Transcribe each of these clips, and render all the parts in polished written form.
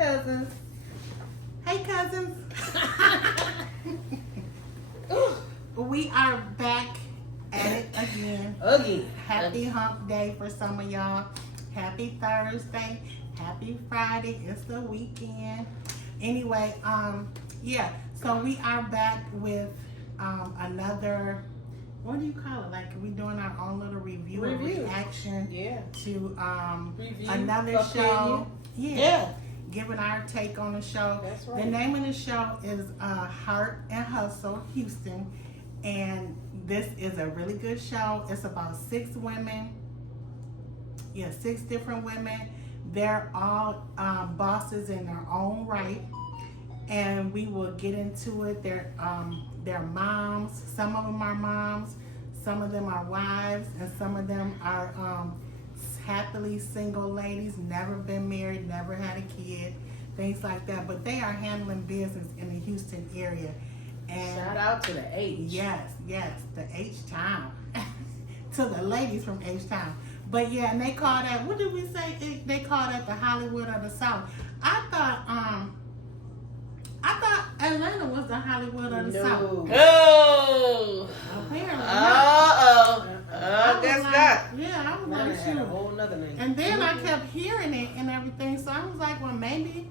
cousins. Hey, cousins. We are back at it again. Happy hump day for some of y'all. Happy Thursday. Happy Friday. It's the weekend. Anyway, so we are back with another, what do you call it? Like, we doing our own little review. And reaction to another show. Giving our take on the show. That's right. The name of the show is Heart and Hustle Houston, and this is a really good show. It's about 6 women. 6 different women. They're all bosses in their own right, and we will get into it. They're moms. Some of them are moms. Some of them are wives, and some of them are happily single ladies, never been married, never had a kid, things like that. But they are handling business in the Houston area. And shout out to the H. Yes, the H-Town. To the ladies from H-Town. But and they call that, what did we say? They call that the Hollywood of the South. I thought Atlanta was the Hollywood of the South. Oh. Apparently. Guess like, not. Yeah, I was Atlanta like, had a shoot. whole nother name. And then I kept hearing it and everything, so I was like, well, maybe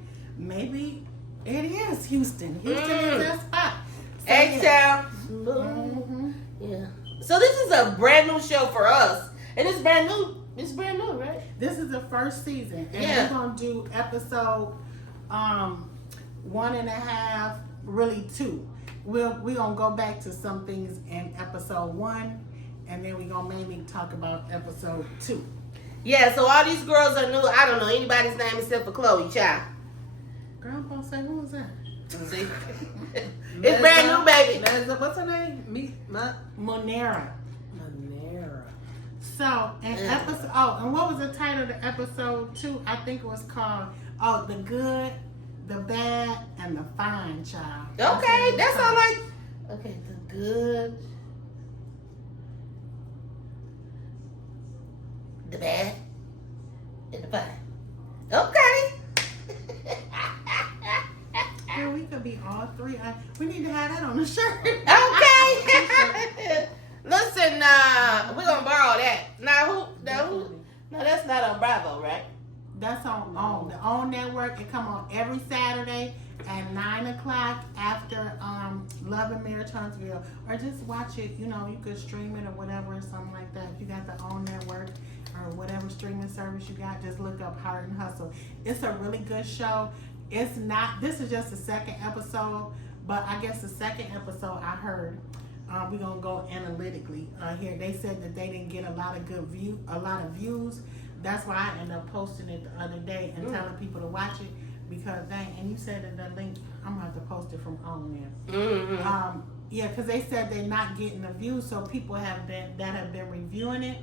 it is Houston. Houston is that spot. So, H-Town. Yeah. So this is a brand new show for us. And it's brand new. It's brand new, right? This is the first season. And we're going to do episode 1.5, really 2. We're going to go back to some things in episode 1, and then we're going to mainly talk about episode 2. Yeah, so all these girls are new. I don't know anybody's name except for Chloe, child. Grandpa say, who was that? See? It's brand new, baby. What's her name? Monera. So, episode, and what was the title of the episode 2? I think it was called, The Good, the Bad, and the Fine Child. Okay, that's all like, okay, the good, the bad, and the fine. Okay. Yeah, we could be all 3. We need to have that on the shirt. Okay. Listen, we're gonna borrow that. Now who? No, that's not on Bravo, right? That's on OWN. The OWN network. It come on every Saturday at 9 o'clock after Love and Marriage Huntsville. Or just watch it, you could stream it or whatever or something like that. If you got the OWN network or whatever streaming service you got, just look up Heart and Hustle. It's a really good show. This is just the second episode, but I guess the second episode I heard, we're gonna go analytically here. They said that they didn't get a lot of views. That's why I ended up posting it the other day and telling people to watch it because and you said that the link, I'm gonna have to post it from OWN there. Because they said they're not getting the views, so people have been reviewing it.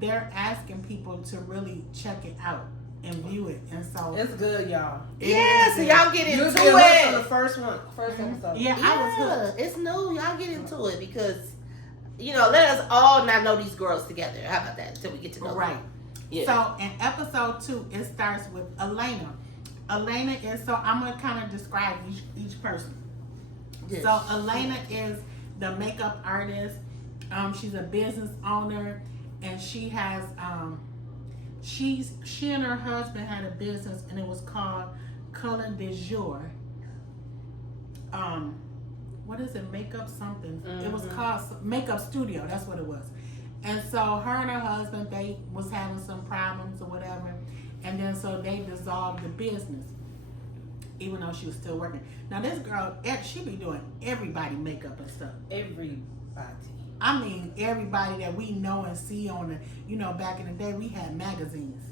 They're asking people to really check it out and view it, and so it's good, y'all. So y'all get into it. On the first episode. Yeah, I was hooked. It's new. Y'all get into it because let us all not know these girls together. How about that? Until we get to know them. Yeah. So in episode 2, it starts with Elena. Elena is, so I'm gonna kind of describe each person. Yes. So Elena is the makeup artist. She's a business owner, and she has she and her husband had a business, and it was called Color de Jour. What is it? Makeup something. It was called Makeup Studio. That's what it was. And so her and her husband, they was having some problems or whatever, and then so they dissolved the business, even though she was still working. Now this girl, she be doing everybody makeup and stuff. Everybody. I mean, everybody that we know and see on the, back in the day, we had magazines.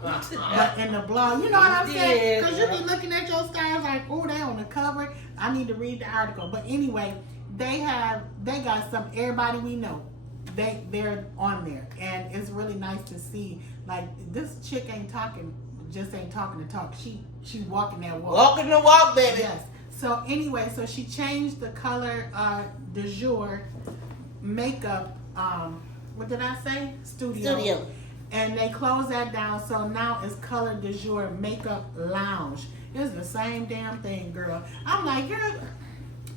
But in the blog, you know what I'm saying? Because you be looking at your stars like, oh, they on the cover. I need to read the article. But anyway, they got everybody we know. They're on there. And it's really nice to see, like, this chick ain't talking the talk. She walking that walk. Walking the walk, baby. Yes. So anyway, she changed the color de jour makeup, what did I say? Studio. And they closed that down, so now it's Color du Jour Makeup Lounge. It's the same damn thing, girl. I'm like, girl,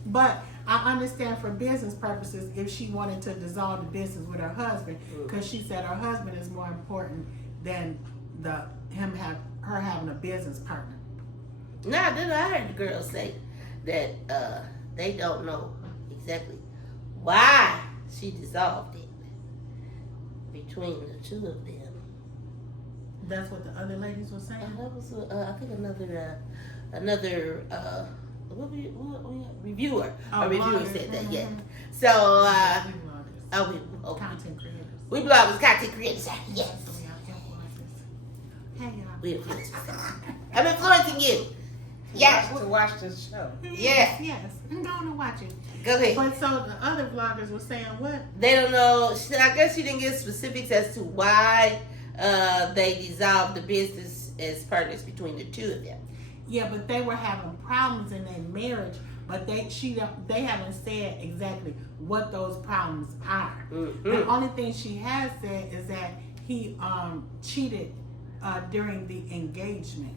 but I understand for business purposes if she wanted to dissolve the business with her husband, because she said her husband is more important than her having a business partner. Now, then I heard the girl say that they don't know exactly why she dissolved it between the two of them. That's what the other ladies were saying. That was, I think, another reviewer. A reviewer said that. Yeah. So, Content creators. We bloggers, content creators. Yes. Hey, y'all. We influencers. I'm influencing you. Yes. To watch this show. Yes. Yes. I'm going to watch it. Go ahead. But so the other vloggers were saying what? They don't know. I guess she didn't give specifics as to why they dissolved the business as partners between the two of them. Yeah, but they were having problems in their marriage, but they haven't said exactly what those problems are. Mm-hmm. The only thing she has said is that he cheated during the engagement.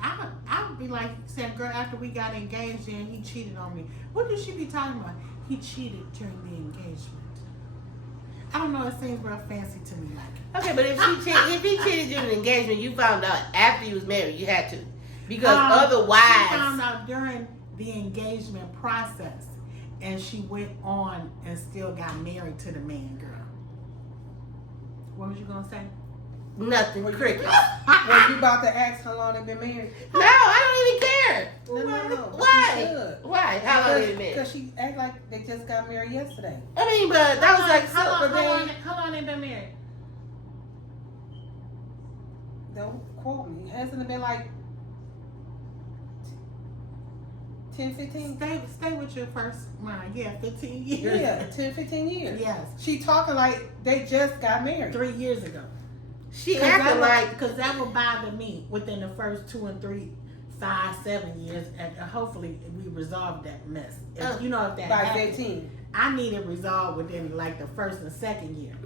I would be like saying, girl, after we got engaged and he cheated on me. What did she be talking about? He cheated during the engagement. I don't know, it seems real fancy to me. Like, okay, but if he cheated during the engagement, you found out after you was married, you had to. Because otherwise... She found out during the engagement process, and she went on and still got married to the man, girl. What was you going to say? Nothing. Crickets. Were you about to ask how long they've been married? No, I don't even care. No. Why? You should. Why? How long have you been married? Because she act like they just got married yesterday. I mean, but that was like... How long they been married? Don't quote me. Hasn't it been like 10, 15? Stay with your first mind. Yeah, 15 years. Yeah, 10, 15 years. Yes. She talking like they just got married. 3 years ago. She acted like... Because that would bother me within the first 2 and 3, 5, 7 years. And hopefully we resolve that mess. If that By happens, 15. I need it resolved within like the first and second year.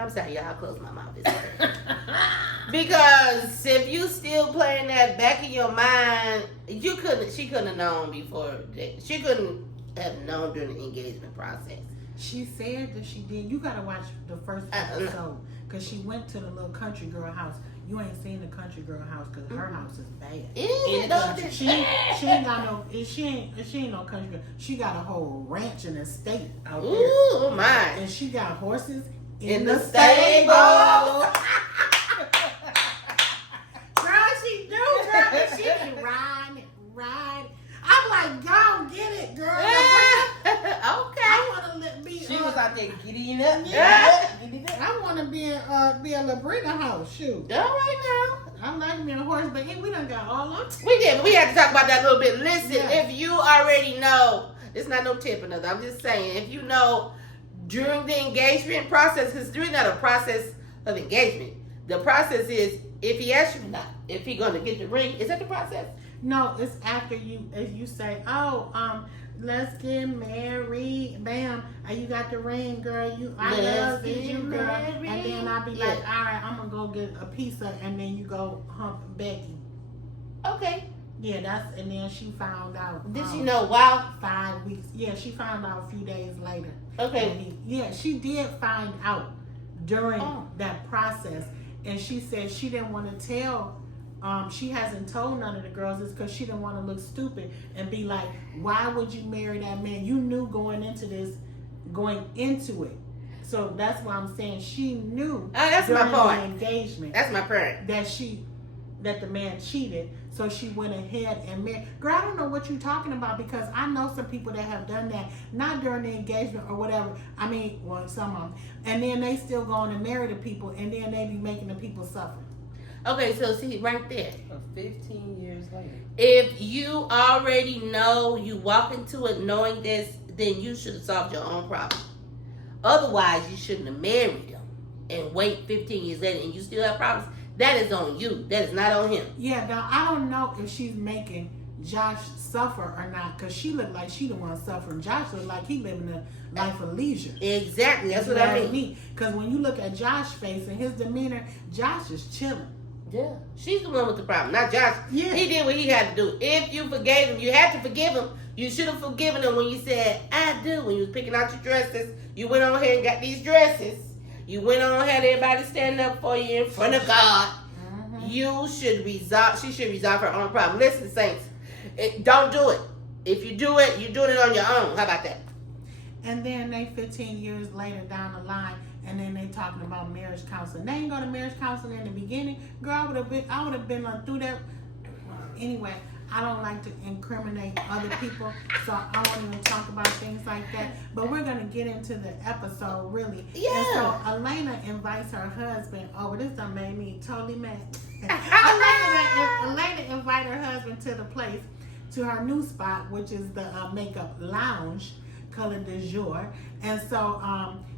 I'm sorry, y'all. Close my mouth. Because if you still playing that back in your mind, she couldn't have known before. She couldn't have known during the engagement process. She said that she did. You gotta watch the first episode because she went to the little country girl house. You ain't seen the country girl house because her house is bad. She ain't got no. She ain't no country girl. She got a whole ranch and estate out there. Ooh, oh my! And she got horses in the stable. Girl, she do, girl. And she be ride. I'm like, go get it, girl. Okay. I want to be. She was out there giddying up. I want to be a Labrina house. Shoot. All right now. I like me a horse, but we done got all on. We did, but we had to talk about that a little bit. Listen, Yeah. If you already know, it's not no tip or nothing. I'm just saying, if you know during the engagement process, because during that a process of engagement, the process is if he asks you not, if he gonna get the ring, is that the process? No, it's after you say, let's get married. Bam, you got the ring, girl. I love you, girl. Married. And then I'll be like, all right, I'm gonna go get a pizza, and then you go hump Becky. Okay. Yeah, and then she found out. Did she know? Wow. 5 weeks. Yeah, she found out a few days later. Okay. She did find out during that process, and she said she didn't want to tell. She hasn't told none of the girls this because she didn't want to look stupid and be like, why would you marry that man? You knew going into it. So that's why I'm saying she knew that's during my point. the engagement. That's my point. That the man cheated. So she went ahead and married. Girl, I don't know what you're talking about because I know some people that have done that, not during the engagement or whatever. I mean, well, some of them. And then they still going to marry the people, and then they be making the people suffer. Okay, so see right there. 15 years later. If you already know, you walk into it knowing this, then you should have solved your own problem. Otherwise, you shouldn't have married him and wait 15 years later and you still have problems. That is on you. That is not on him. Yeah, now I don't know if she's making Josh suffer or not, because she looked like she the one suffering. Josh looked like he living a life of leisure. Exactly, that's what I mean. Because when you look at Josh's face and his demeanor, Josh is chilling. Yeah, she's the one with the problem, not Josh. Yeah. He did what he had to do. If you forgave him, you had to forgive him. You should have forgiven him when you said, I do. When you was picking out your dresses, you went on ahead and got these dresses. You went on ahead, everybody standing up for you in front of God. Mm-hmm. She should resolve her own problem. Listen, saints, don't do it. If you do it, you're doing it on your own. How about that? And then they 15 years later down the line, and then they talking about marriage counseling. They didn't go to marriage counseling in the beginning. Girl, I would have been through that. Anyway, I don't like to incriminate other people, so I won't even talk about things like that. But we're gonna get into the episode really. Yeah. And so Elena invites her husband over. This done made me totally mad. Elena invited her husband to the place, to her new spot, which is the makeup lounge, color du jour. And so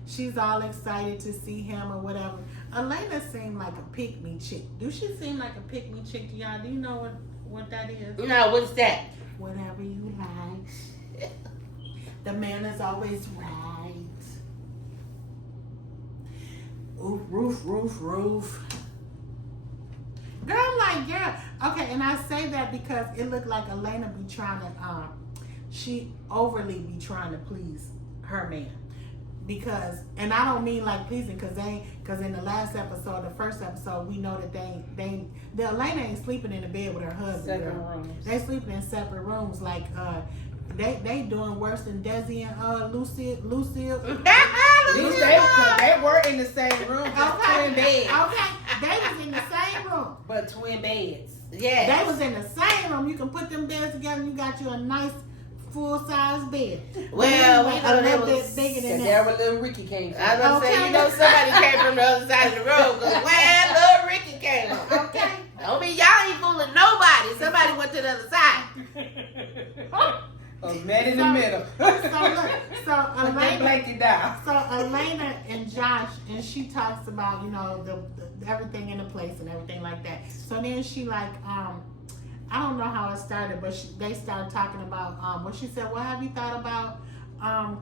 she's all excited to see him or whatever. Elena seemed like a pick-me chick. Do she seem like a pick-me chick to y'all? Do you know what that is? No, what's that? Whatever you like. The man is always right. Ooh, roof. Girl, I'm like, girl. Okay, and I say that because it looked like Elena be trying to, she overly be trying to please her man. Because, and I don't mean like pleasing, because in the last episode, the first episode, we know that the Elena ain't sleeping in the bed with her husband. Separate rooms. They sleeping in separate rooms. Like, they doing worse than Desi and Lucille. They were in the same room, just twin beds. Okay, they was in the same room. But twin beds. Yeah. They was in the same room. You can put them beds together and you got you a nice full-size bed. Well, we know a that little was... bit bigger than That's that. where little Ricky came from. I was going to say, you know somebody came from the other side of the road, because where little Ricky came from. Okay. Don't mean y'all ain't fooling nobody. Somebody went to the other side. Met in the middle. So Elena, blanket down. So Elena and Josh, and she talks about, you know, the everything in the place and everything like that. So then she like, I don't know how it started, but they started talking about, well, she said, well, have you thought about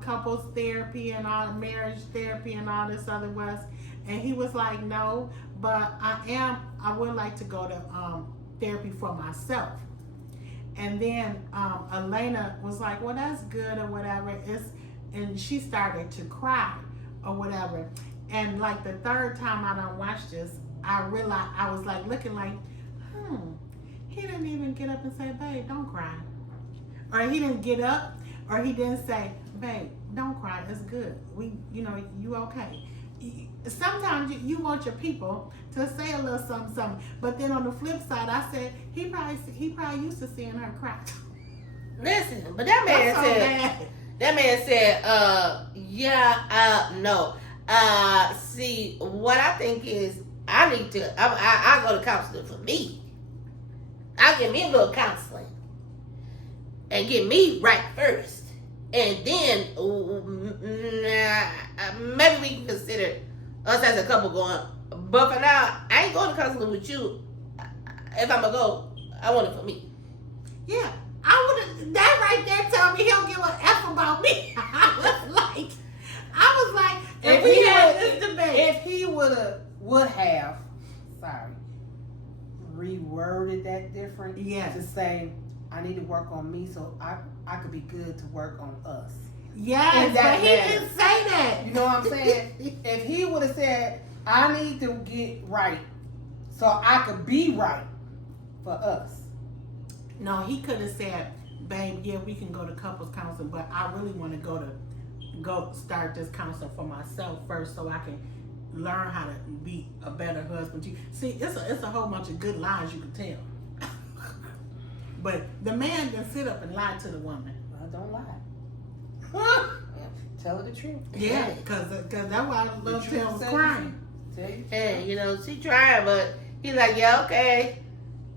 couples therapy and all marriage therapy and all this other was? And he was like, no, but I would like to go to therapy for myself. And then Elena was like, well, that's good or whatever. And she started to cry or whatever. And like the third time I done watched this, I realized, I was like looking like, he didn't even get up and say, babe, don't cry. Or he didn't get up, or he didn't say, babe, don't cry, it's good. You okay. Sometimes you want your people to say a little something, but then on the flip side, I said, he probably used to seeing her cry. Listen, but that man said, no. See, what I think is, I go to counseling for me. I'll get me a little counseling and get me right first. And then maybe we can consider us as a couple going. But for now, I ain't going to counseling with you. If I'm going to go, I want it for me. Yeah. That right there told me he don't give a F about me. I was like, if we had this debate. If he would have reworded that different, to say, I need to work on me so I could be good to work on us. Yes, but he didn't say that. You know what I'm saying? If he would have said, I need to get right so I could be right for us. No, he could have said, babe, yeah, we can go to couples counseling, but I really want to go start this counseling for myself first so I can learn how to be a better husband. See, it's a whole bunch of good lies you can tell. But the man didn't sit up and lie to the woman. I don't lie. Tell her the truth. Yeah, because that's why I love Tim was crying. Hey, she trying, but he's like, yeah, okay.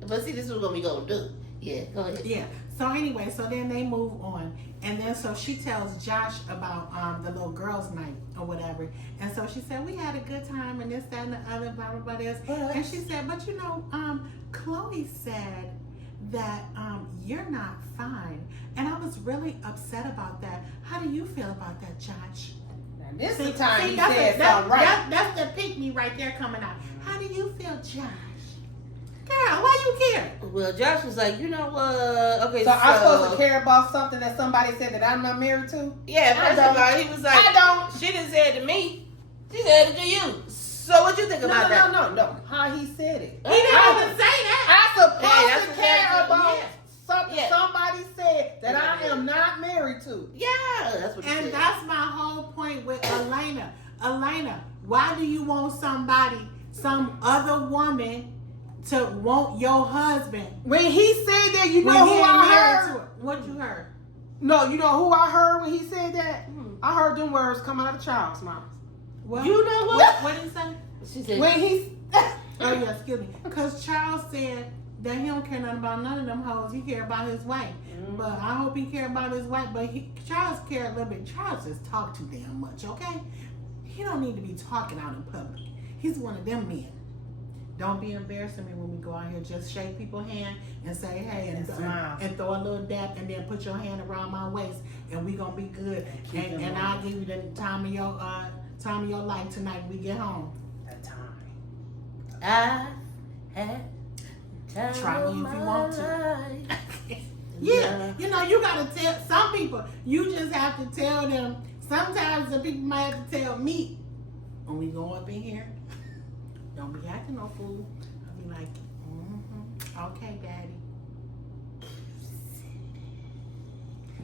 But see, this is what we gonna do. Yeah, go ahead. Yeah. So anyway, so then they move on, and then so she tells Josh about the little girls' night or whatever, and so she said we had a good time and this, that, and the other, blah blah blah. This, and she said, but Chloe said that you're not fine. And I was really upset about that. How do you feel about that, Josh? Now, this is the time he that's said something right. That's the pick-me right there coming out. How do you feel, Josh? Girl, why you care? Well, Josh was like, you know what? Okay, So I'm supposed to care about something that somebody said that I'm not married to? Yeah, first of all, he was like, I don't. She didn't say it to me. She said it to you. So what you think about that? No. How he said it. He didn't even say that. I'm supposed Hey, to care about yeah. something Yeah. somebody said that I am not married to. Yeah, that's what he And said. that's my whole point with Elena. Elena, why do you want somebody, some other woman, to want your husband? When he said that, you When know he who ain't I married heard? to her. What you heard? No, you know who I heard when he said that? I heard them words coming out of child's mouth. What? You know what? What did he say? She said, When he... Oh yeah, excuse me. Because Charles said that he don't care nothing about none of them hoes. He care about his wife. But I hope he care about his wife. But Charles care a little bit. Charles just talk too damn much, okay? He don't need to be talking out in public. He's one of them men. Don't be embarrassing me when we go out here. Just shake people's hand and say, hey, and smile. And throw a little dap and then put your hand around my waist and we gonna be good. And I'll give you the time of your life tonight when we get home. That time. I had time Try me if you want to. life. Yeah, you know, you gotta tell some people, you just have to tell them. Sometimes the people might have to tell me when we go up in here, don't be acting no fool. I'll be like, okay, daddy.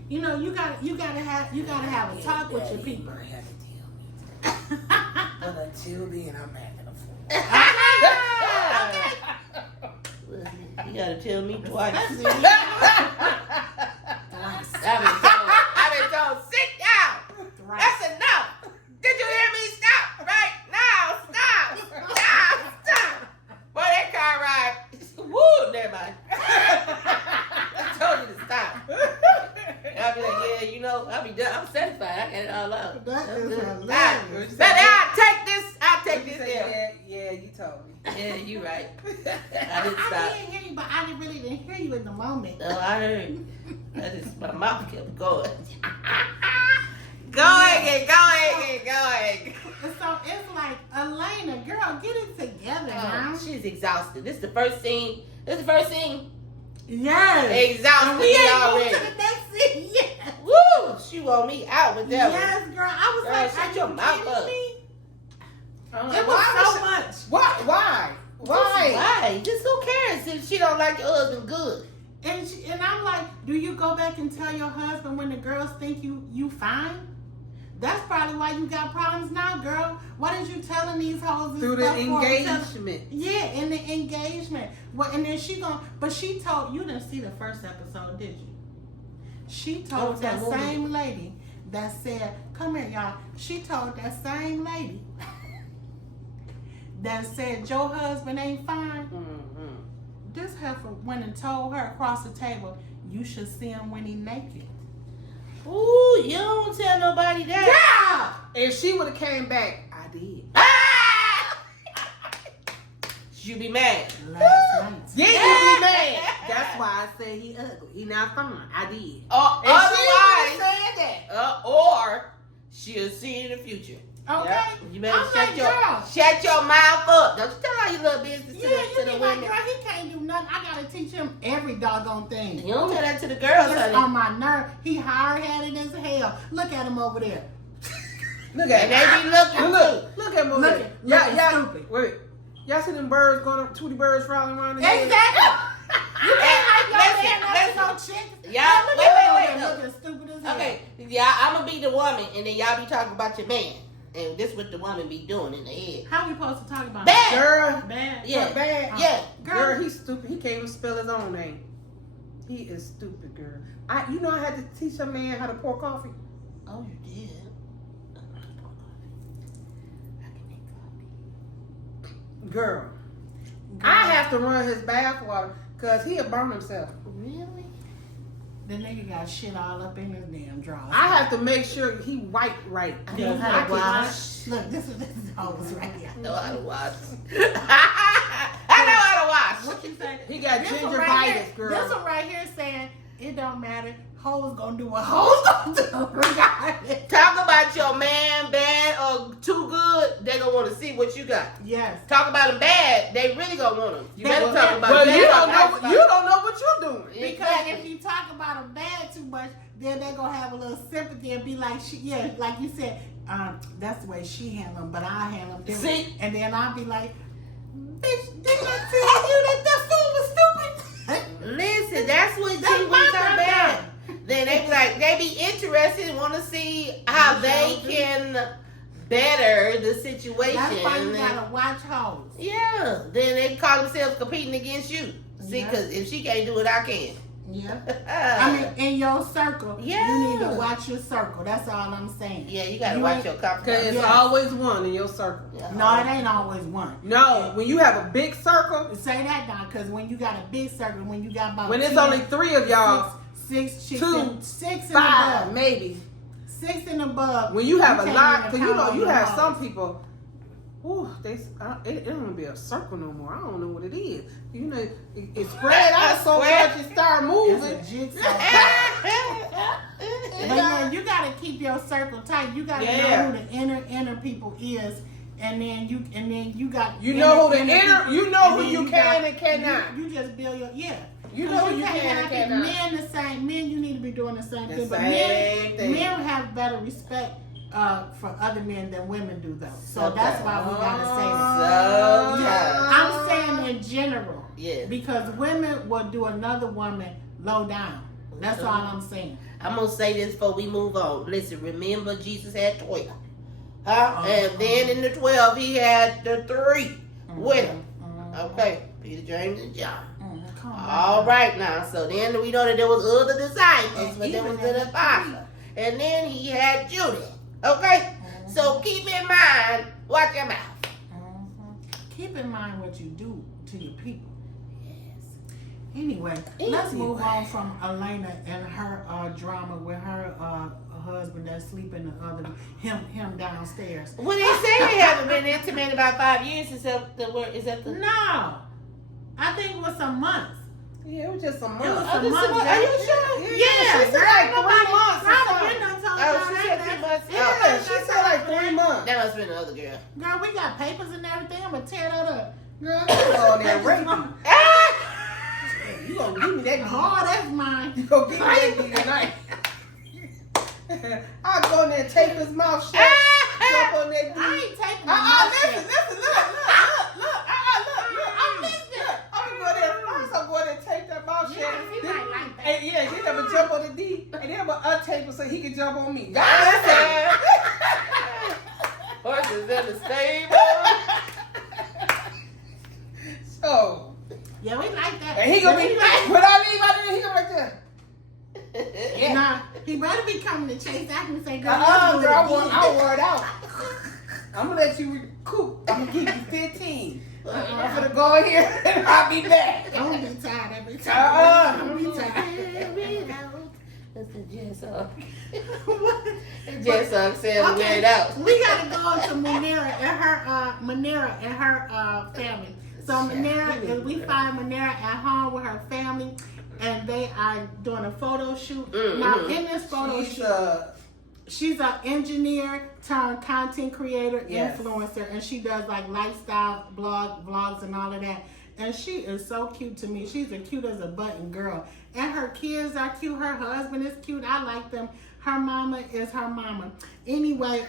You know, you gotta have a talk with your people. You have to tell me. But until then, I'm acting a fool. You gotta tell me twice. Twice. I've been told, sit down. Right. That's enough. Did you hear me? Stop right now. Stop. Boy, that car ride. Woo, never mind. I told you to stop. I'll be like, yeah, you know, I'll be done. I'm satisfied. I got it all out. That is hilarious. I'll take this L. Yeah, you told me. Yeah, you right. I I didn't stop. didn't hear you, but I really didn't hear you in the moment. Oh, I heard. That is, my mouth kept going. Going. So it's like, Elena, girl, get it together now. She's exhausted. This is the first scene. Yes. Exhausted And we ain't already. moved to the next scene yet. Woo! She want me out with that Yes, girl. I was Girl, like, shut are your you mouth kidding up. me? Why It was so much. Why? Why? Just who cares if she don't like your husband good? And I'm like, do you go back and tell your husband when the girls think you fine? That's probably why you got problems now, girl. What is you telling these hoes this Through the stuff for? engagement. Yeah, in the engagement. Well, and then but she told, you didn't see the first episode, did you? She told that same lady that said, come here, y'all. She told that same lady that said your husband ain't fine. Mm-hmm. This heifer went and told her across the table, you should see him when he naked. Ooh, you don't tell nobody that. Yeah! If she would have came back, I did. Ah! You be mad. Last night. Yeah, you be mad. That's why I said he ugly. He not fine. I did. Otherwise, She said that. or she'll see in the future. Okay. Yeah. You better I'm like, girl. shut your mouth up. Don't you tell all your little business Yeah, to you the be like, women. girl, he can't do nothing. I gotta teach him every doggone thing. You don't tell that to the girls, It's honey. on my nerve. He hard-headed as hell. Look at him over there. Look And at they be looking Look at me. Looking stupid. Wait. Y'all see them birds going up, Tweety birds flying around the head? Exactly. You can't hype your Listen, man up to no chick. Yeah, Look wait, at wait, him no. looking stupid as hell. Okay, yeah, I'm gonna be the woman, and then y'all be talking about your man, and this what the woman be doing in the head. How we supposed to talk about Bad. Girl. Bad. Yeah, Bad. yeah. Girl, he's stupid. He can't even spell his own name. He is stupid, girl. I had to teach a man how to pour coffee. Oh, you did. I can make coffee. Girl. I have to run his bath water because he'll burn himself. Really? The nigga got shit all up in his damn drawers. I have to make sure he white right. I know how to I wash. Look, this is hoes right here. I know how to wash. I know how to wash. what you say? He got This one gingivitis, right here, girl. This one right here saying it don't matter. Hoes gonna do what hoes gonna do. Regardless. Talk about your man bad or too good, they gonna want to see what you got. Yes. Talk about him bad, they really gonna want him. You better talk about But bad. you don't know what you're doing. Because Exactly. if you talk about them bad too much, then they gonna have a little sympathy and be like, like you said, that's the way she handle them, but I handle them different. See? And then I'll be like, bitch, didn't I tell you that fool was stupid? Listen, that's what That's she was my so bad. bad. Then they be like, they be interested and want to see how they can better the situation. That's why you gotta watch hoes. Yeah, then they call themselves competing against you. See, Yeah. because if she can't do it, I can. Yeah. I mean, in your circle, Yeah. you need to watch your circle. That's all I'm saying. Yeah, you gotta You watch ain't- your Because confidence. it's Yes. always one in your circle. No, it ain't always one. No, when you have a big circle, Say that now, because when you got a big circle, when you got about when it's 10, only 3 of y'all, six chicks, 2, and 6 and 5 above. maybe. 6 and above. When you have a can't lot, even because count on you your have hoes. some people. Ooh, it don't be a circle no more. I don't know what it is. You know, it spread out so Spread. much it start moving. It's a jigsaw. But yeah, you gotta keep your circle tight. You gotta Yeah. know who the inner people is, and then you got You know who the people, you know and who then you can got- and cannot. You just build your You know who you can't can and have cannot. Men the same. Men, you need to be doing the same The thing. But same thing. men have better respect for other men than women do, though. So Okay. that's why we gotta say So, that. I'm saying in general. yeah. Because women will do another woman low down. That's all I'm saying. I'm gonna say this before we move on. Listen, remember Jesus had 12. Huh? And then in the 12, he had the 3 with him. Okay. Peter, James, and John. Come on. All right now. So then we know that there was other disciples, And but there even was in the the apostle. And then he had Judas. Okay? So keep in mind, watch your mouth. Keep in mind what you do to your people. Yes. Anyway, let's move on from Elena and her drama with her husband that's sleeping the other him downstairs. Well, they say they haven't been intimate about 5 years since the word is that the. No, I think it was some months. Yeah, it was just some It was months. some months. Are you sure? Yeah, she said like 3 months or Robert something. been done told Oh, y'all she said that. 3 months. Yeah, she said like 3 months. That must have been the other girl. Girl, we got papers and everything. I'm gonna tear that up. Girl, you go in there and rape me. Ah! You gonna give me that Oh, that's mine. You gonna give me that D tonight. I'll go in there and tape his mouth shut. Jump on that D. I ain't taking Listen, look. I'm listening. I'm gonna go there first. I'm going there and tape that mouth shut. Yeah, he might like that. And yeah, he never jump on the D. And then I'm gonna untape it so he can jump on me. Horses in the stable. So, Yeah, we like that. and he gonna be, when I leave out there, he gonna be like that. Yeah. Nah, he better be coming to chase after me and say, girl, Girl, I let's do it wore it out. I'm gonna let you recoup. I'm gonna give you 15. I'm gonna go in here and I'll be back. again. I'm gonna be tired every time. I'm gonna be tired. That's the jazz song. Jazz song said wear it out. We gotta go to Manera and her family. So Manera, we find Manera at home with her family, and they are doing a photo shoot. Now in this photo shoot, she's an engineer turned content creator, Yes. influencer, and she does like lifestyle vlogs and all of that. And she is so cute to me. She's as cute as a button girl. And her kids are cute. Her husband is cute. I like them. Her mama is her mama. Anyway,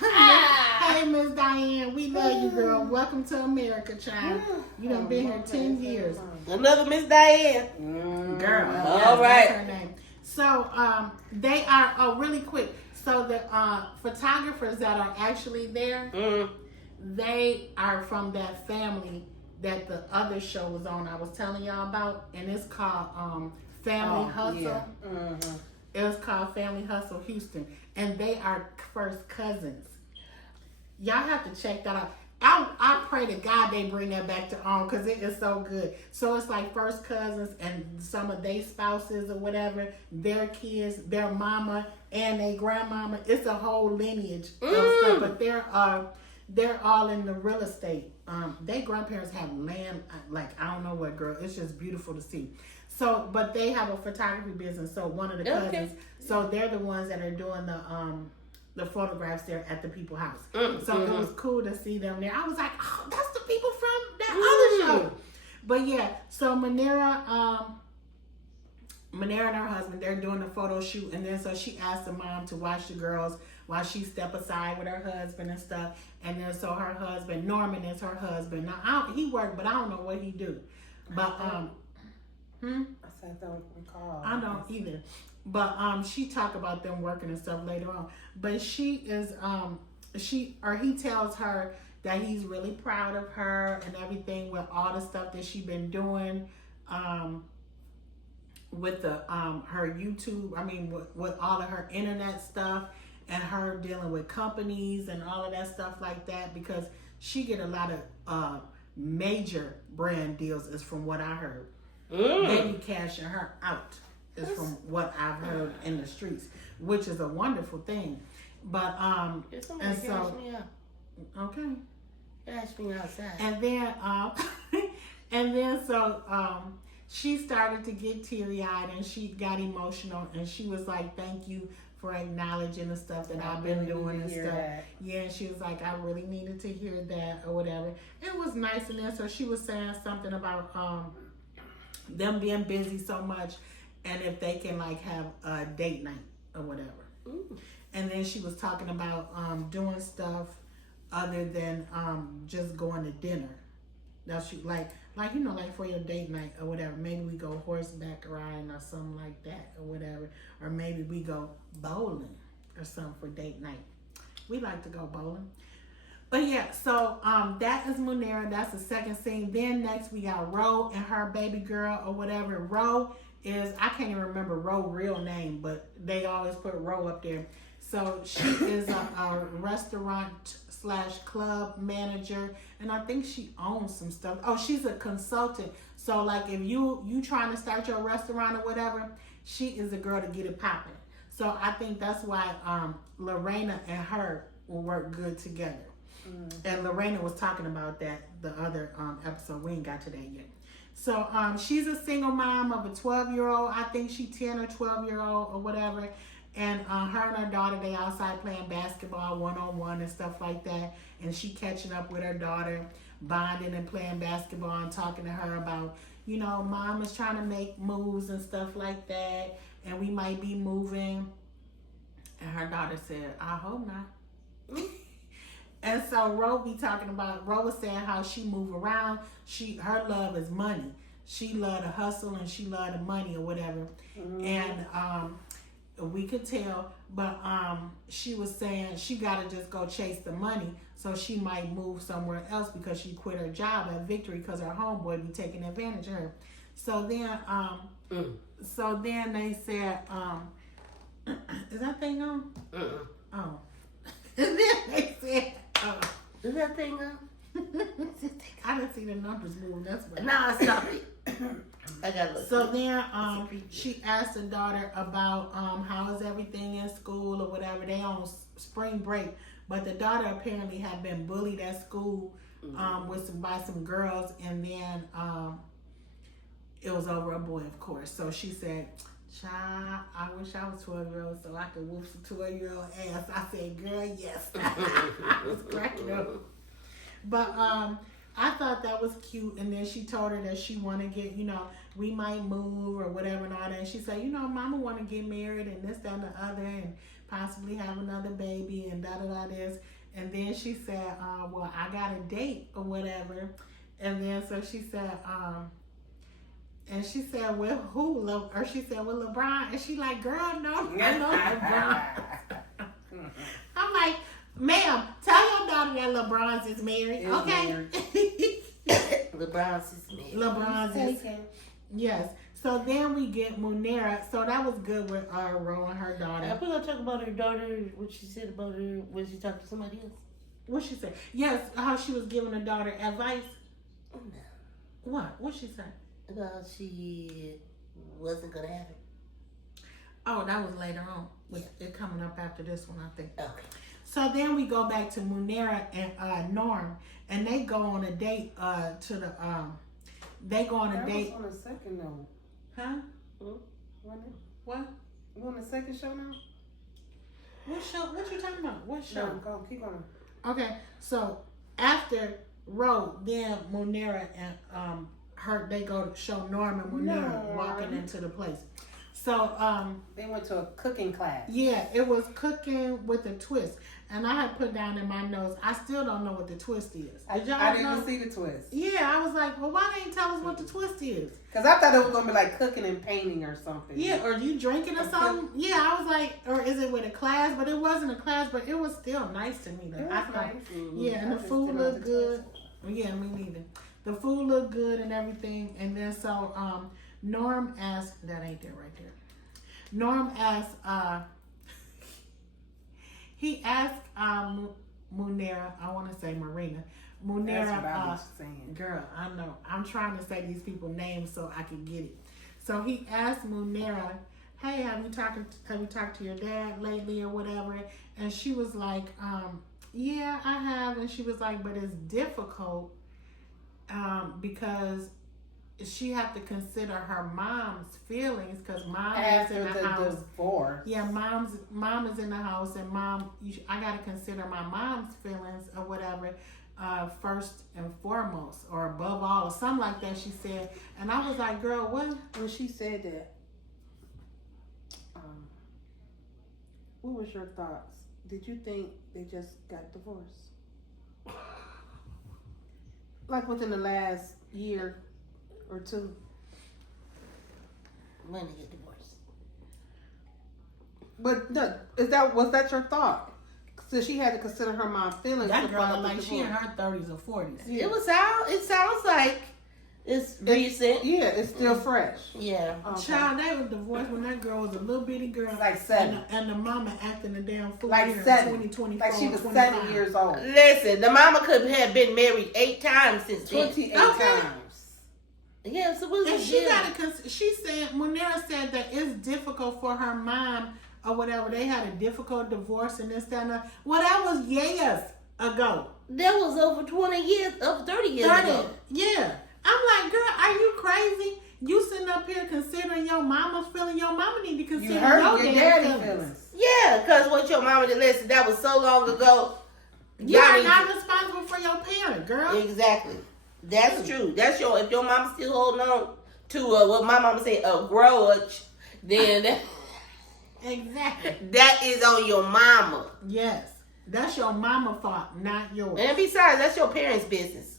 hey Miss Diane, we love you, girl. Welcome to America, child. You done been here 10 years. Another Miss Diane. Girl. All right. That's her name. So they are really quick. So the photographers that are actually there, they are from that family that the other show was on. I was telling y'all about, and it's called Family Hustle. Yeah. It was called Family Hustle Houston, and they are first cousins. Y'all have to check that out. I pray to God they bring that back to on because it is so good. So it's like first cousins and some of their spouses or whatever, their kids, their mama and their grandmama. It's a whole lineage of stuff, but they're all in the real estate they grandparents have land, like, I don't know what, girl. It's just beautiful to see. So, but they have a photography business. So one of the cousins, so they're the ones that are doing the photographs there at the people's house. So it was cool to see them there. I was like, oh, that's the people from that other show. But yeah, so Manera and her husband, they're doing the photo shoot, and then so she asked the mom to watch the girls while she step aside with her husband and stuff. And then so her husband, Norman is her husband. Now he worked, but I don't know what he do. But I said I don't recall. I don't either. But she talked about them working and stuff later on. But she is he tells her that he's really proud of her and everything with all the stuff that she been doing with the her YouTube, with all of her internet stuff and her dealing with companies and all of that stuff like that, because she get a lot of major brand deals, is from what I heard. They be cashing her out, is from what I've heard in the streets, which is a wonderful thing. But and so me out. Okay. Cash me outside. And then she started to get teary-eyed and she got emotional and she was like, thank you for acknowledging the stuff that I've been doing and stuff. That. Yeah, and she was like, I really needed to hear that or whatever. It was nice. And then so she was saying something about them being busy so much and if they can like have a date night or whatever. Ooh. And then she was talking about doing stuff other than just going to dinner. That's she like for your date night or whatever. Maybe we go horseback riding or something like that or whatever. Or maybe we go bowling or something for date night. We like to go bowling. But yeah, so that is Munera. That's the second scene. Then next we got Ro and her baby girl or whatever. Ro is, I can't even remember Ro's real name, but they always put Ro up there. So she is a restaurant/club manager, and I think she owns some stuff. Oh, she's a consultant. So like if you trying to start your restaurant or whatever, she is the girl to get it popping. So I think that's why Lorena and her will work good together. And Lorena was talking about that the other episode. We ain't got to that yet. So she's a single mom of a 12-year-old. I think she 10 or 12-year-old or whatever. And her and her daughter, they outside playing basketball one-on-one and stuff like that. And she catching up with her daughter, bonding and playing basketball and talking to her about, mom is trying to make moves and stuff like that. And we might be moving. And her daughter said, I hope not. And so Ro was saying how she move around. Her love is money. She love the hustle and she love the money or whatever. And we could tell, but she was saying she gotta just go chase the money, so she might move somewhere else because she quit her job at Victory because her homeboy be taking advantage of her. So then they said, is that thing on? Oh. And then they said, is that thing on? I didn't see the numbers move. That's what. Nah, stop it. I gotta look. So then she asked her daughter about how is everything in school or whatever. They on spring break, but the daughter apparently had been bullied at school by some girls, and then it was over a boy, of course. So she said, child, I wish I was 12-year-old so I could whoop some 12-year-old ass. I said, girl, yes. I was cracking up. But I thought that was cute. And then she told her that she want to get, we might move or whatever and all that. And she said, mama want to get married and this, that, and the other and possibly have another baby and da-da-da this. And then she said, well, I got a date or whatever. And then so she said, well, who? Or she said, well, LeBron. And she like, girl, no, I know LeBron. I'm like, ma'am, tell your daughter that LeBron's is married. Okay. LeBron's is married. LeBron's is. Yes. So then we get Munera. So that was good with Ro and her daughter. We're going to talk about her daughter, what she said about her when she talked to somebody else. What she said? Yes, how she was giving her daughter advice. No. What? What she said? About she wasn't going to have it. Oh, that was later on. With it coming up after this one, I think. Okay. So then we go back to Munera and Norm, and they go on a date to the they go on a date. On the second note. Huh? Wasn't it? What? You on the second show now? What show? What you talking about? What show? No, go, keep going. Okay, so after Ro, then Munera and they go to show Norm and Munera walking into the place. So they went to a cooking class. Yeah, it was cooking with a twist. And I had put down in my notes, I still don't know what the twist is. I didn't even see the twist. Yeah, I was like, well, why didn't you tell us what the twist is? Because I thought it was going to be like cooking and painting or something. Yeah, or you drinking or something? Yeah, I was like, or is it with a class? But it wasn't a class, but it was still nice to me. Though. It was I thought, nice. Yeah, and the food looked good. Yeah, me neither. The food looked good and everything. And then so Norm asked, that ain't there right there. Norm asked, he asked Munera, I want to say Marina. Munera, that's what I was saying. Girl, I know. I'm trying to say these people's names so I can get it. So he asked Munera, hey, have you talked to your dad lately or whatever? And she was like, yeah, I have. And she was like, but it's difficult because she had to consider her mom's feelings because mom is in the house. Divorce. Yeah, mom is in the house, and I got to consider my mom's feelings or whatever first and foremost, or above all, or something like that. She said, and I was like, girl, what? When she said that, what was your thoughts? Did you think they just got divorced? Like within the last year or two? When they get divorced. But was that your thought? So she had to consider her mom's feelings. That girl, like she in her 30s or 40s. Yeah. It sounds like it's recent. Yeah, it's still fresh. Yeah. Okay. Child, they was divorced when that girl was a little bitty girl. Like 7. And the mama acting a damn fool. Like here 7. 2024, Like she was 25. 7 years old. Listen, the mama could have been married 8 times since then. 28 Okay. times. Yeah, so what's And the she deal? she said, Munera said that it's difficult for her mom or whatever. They had a difficult divorce and this, that, and that. Well, that was years ago. That was over 20 years, over 30 years ago. Yeah. I'm like, girl, are you crazy? You sitting up here considering your mama's feeling. Your mama need to consider You hurt your daddy's daddy feelings. Yeah, because what your mama did, listen, that was so long ago. You are not responsible for your parent, girl. Exactly. That's true. If your mama still holding on to what my mama said, a grudge, then Exactly. that is on your mama. Yes. That's your mama fault, not yours. And besides, that's your parents' business.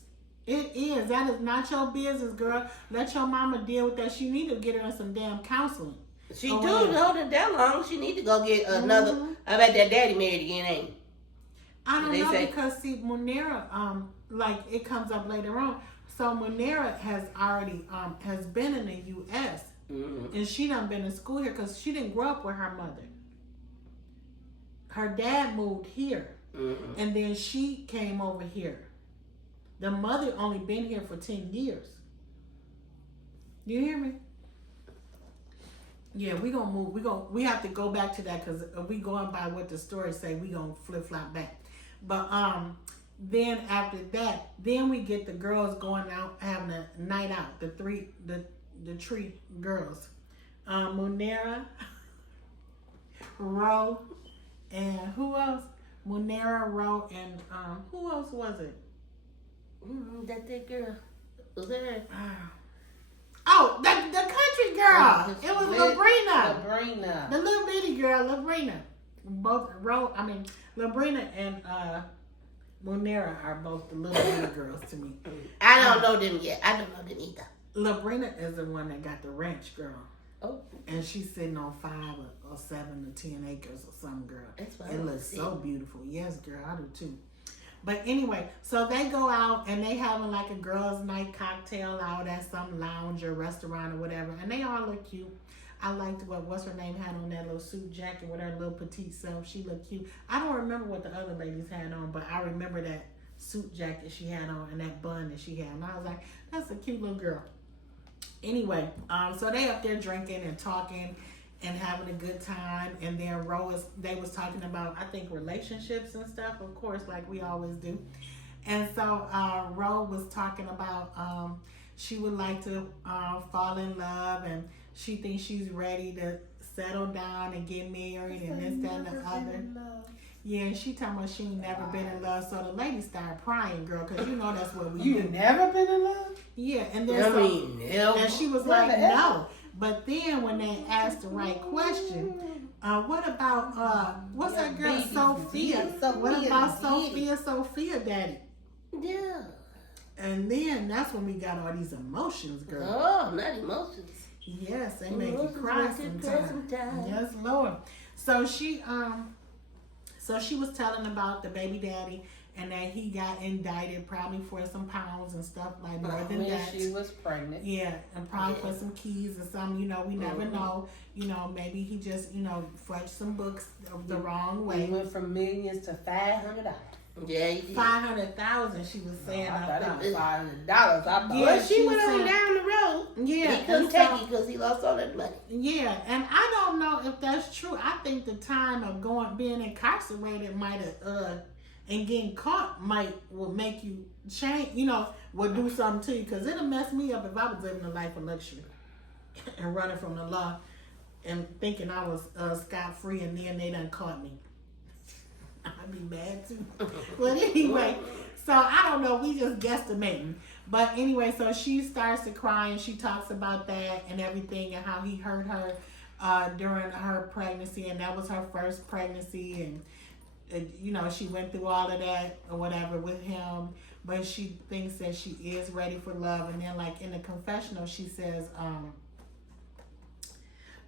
It is. That is not your business, girl. Let your mama deal with that. She need to get her in some damn counseling. She do hold it that long. She need to go get another. I bet that daddy married again, ain't he? I don't know because see, Munera, like it comes up later on. So Munera has already has been in the U.S. And she done been in school here because she didn't grow up with her mother. Her dad moved here, and then she came over here. The mother only been here for 10 years. You hear me? Yeah, we gonna move. We have to go back to that because if we going by what the stories say, we gonna flip flop back. But then after that, then we get the girls going out having a night out. The tree girls, Munera, Ro, and who else? Munera, Ro, and who else was it? That girl was there. Oh, the country girl. It was Labrina. Labrina. The little bitty girl, Labrina. Labrina and Munera are both the little bitty girls to me. I don't know them yet. I don't know them either. Labrina is the one that got the ranch, girl. Oh. And she's sitting on 5 or 7 or 10 acres or some girl. That's what it looks so beautiful. Yes, girl, I do too. But anyway, so they go out and they having like a girls' night cocktail out at some lounge or restaurant or whatever, and they all look cute. I liked what's her name had on that little suit jacket with her little petite self. She looked cute. I don't remember what the other ladies had on, but I remember that suit jacket she had on and that bun that she had. And I was like, that's a cute little girl. Anyway, so they up there drinking and talking, and having a good time. And then they was talking about, I think, relationships and stuff, of course, like we always do. And so Ro was talking about she would like to fall in love, and she thinks she's ready to settle down and get married and this, that, and the other. Yeah, and she talking about she ain't never been in love. So the lady started crying, girl, because you know that's what we do. You never been in love? Yeah, and then and she was like, no. But then when they asked the right question, what about what's that girl, Sophia? What about Sophia daddy? Yeah. And then that's when we got all these emotions, girl. Oh, not emotions. Yes, they make you cry sometimes. Yes, Lord. So she was telling about the baby daddy, and that he got indicted probably for some pounds and stuff like more than that. She was pregnant. Yeah, and probably for some keys or something. You know, we never know. You know, maybe he just fudged some books the wrong way. He went from millions to $500. Yeah, he did. 500,000. She was saying. I thought it was $500. Yeah, she went on down the road. Yeah, he couldn't take it because he lost all that money. Yeah, and I don't know if that's true. I think the time of being incarcerated might have and getting caught will make you change. Will do something to you, because it'll mess me up if I was living a life of luxury and running from the law and thinking I was scot free, and then they done caught me. I'd be mad too. But anyway, so I don't know. We just guesstimating. But anyway, so she starts to cry, and she talks about that and everything, and how he hurt her during her pregnancy, and that was her first pregnancy, and she went through all of that or whatever with him. But she thinks that she is ready for love. And then, like, in the confessional, she says,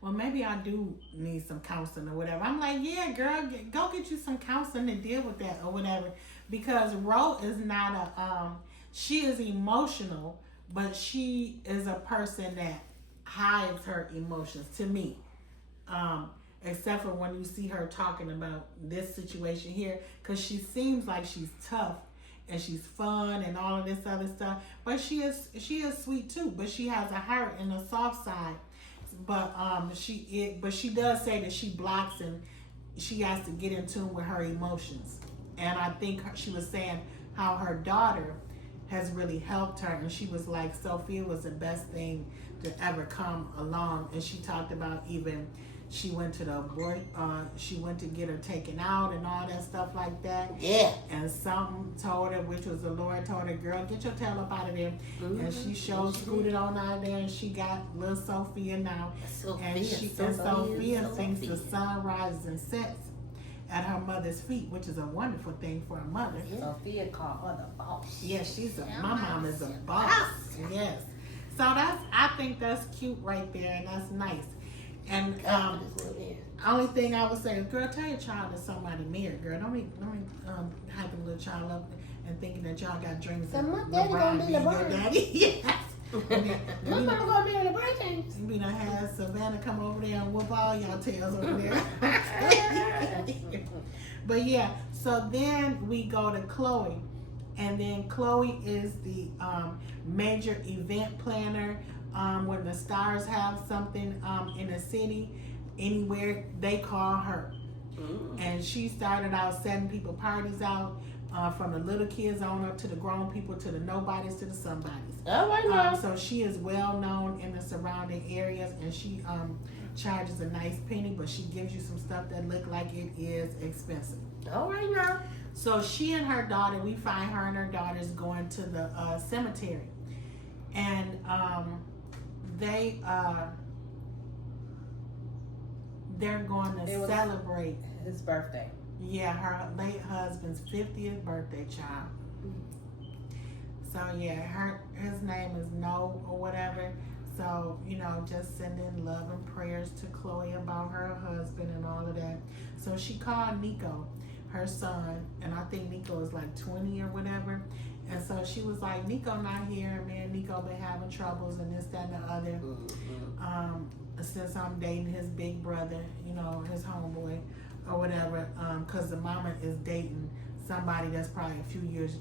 well, maybe I do need some counseling or whatever. I'm like, yeah, girl, go get you some counseling to deal with that or whatever. Because Ro is not she is emotional, but she is a person that hides her emotions, to me. Except for when you see her talking about this situation here, because she seems like she's tough and she's fun and all of this other stuff. But she is sweet too, but she has a heart and a soft side. But she does say that she blocks, and she has to get in tune with her emotions. And I think she was saying how her daughter has really helped her, and she was like, Sophia was the best thing to ever come along. And she talked about even she went to she went to get her taken out and all that stuff like that. Yeah. And something told her, which was the Lord told her, girl, get your tail up out of there. Mm-hmm. And she scooted on out of there, and she got little Sophia now. Sophia thinks the sun rises and sets at her mother's feet, which is a wonderful thing for a mother. Yeah. Sophia called her the boss. Yes, my mom is a boss. Yes. So I think that's cute right there, and that's nice. And only thing I would say is, girl, tell your child that somebody married, girl. Don't be hyping a little child up and thinking that y'all got dreams of LeBron being your daddy. Yes. My mama gonna be LeBron James. We done had Savannah come over there and whoop all y'all tails over there. But yeah, so then we go to Chloe. And then Chloe is the major event planner. When the stars have something in a city, anywhere, they call her. Mm. And she started out setting people parties out, from the little kids on up to the grown people, to the nobodies, to the somebodies. Oh, I know. So she is well known in the surrounding areas, and she charges a nice penny, but she gives you some stuff that look like it is expensive. All right now. So she and her daughter, we find her and her daughters going to the cemetery, and they're going to celebrate his birthday. Yeah, her late husband's 50th birthday, child. So yeah, his name is No or whatever. So, just sending love and prayers to Chloe about her husband and all of that. So she called Nico, her son, and I think Nico is like 20 or whatever. And so she was like, Nico not here, man. Nico been having troubles and this, that, and the other. Since I'm dating his big brother, his homeboy or whatever, because the mama is dating somebody that's probably a few years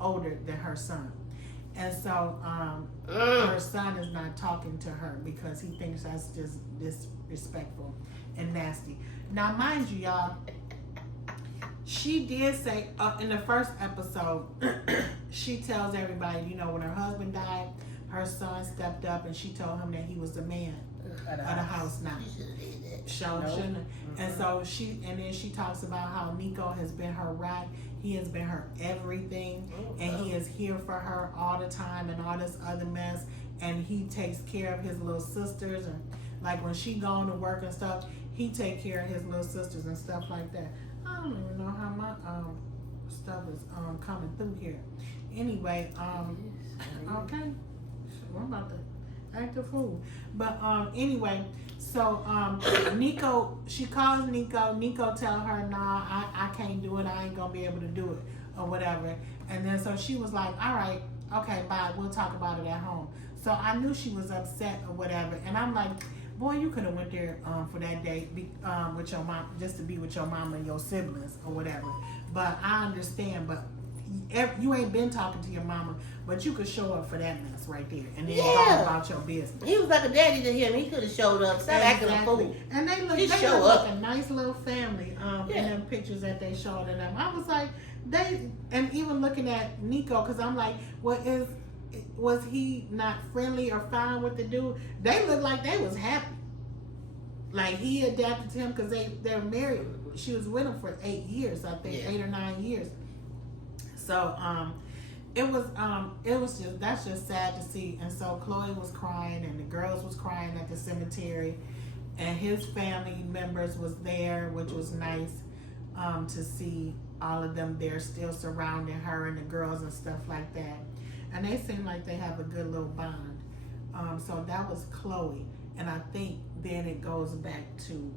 older than her son. And so her son is not talking to her because he thinks that's just disrespectful and nasty. Now, mind you, y'all, she did say in the first episode, she tells everybody, you know, when her husband died, her son stepped up and she told him that he was the man of the house now. Shouldn't. And so then she talks about how Nico has been her rock. He has been her everything, and he is here for her all the time and all this other mess. And he takes care of his little sisters, and like when she gone to work and stuff, he take care of his little sisters and stuff like that. I don't even know how my stuff is coming through here. Anyway, okay, I'm about to act a fool. But anyway, so Nico, she calls Nico. Nico tell her, nah, I can't do it. I ain't gonna be able to do it or whatever. And then so she was like, all right, okay, bye. We'll talk about it at home. So I knew she was upset or whatever. And I'm like, boy, you could have went there for that day with your mom, just to be with your mom and your siblings or whatever. But I understand. But you ain't been talking to your mama, but you could show up for that mess right there and then talk about your business. He was like a daddy to him. He could have showed up. Stop acting a fool. And they look like a nice little family in them pictures that they showed in them. I was like, and even looking at Nico, because I'm like, was he not friendly or fine with the dude? They looked like they was happy. Like he adapted to him because they're married. She was with him for 8 years, I think, 8 or 9 years. So it was just, that's just sad to see. And so Chloe was crying and the girls was crying at the cemetery, and his family members was there, which was nice to see all of them there still surrounding her and the girls and stuff like that. And they seem like they have a good little bond. So that was Chloe. And I think then it goes back to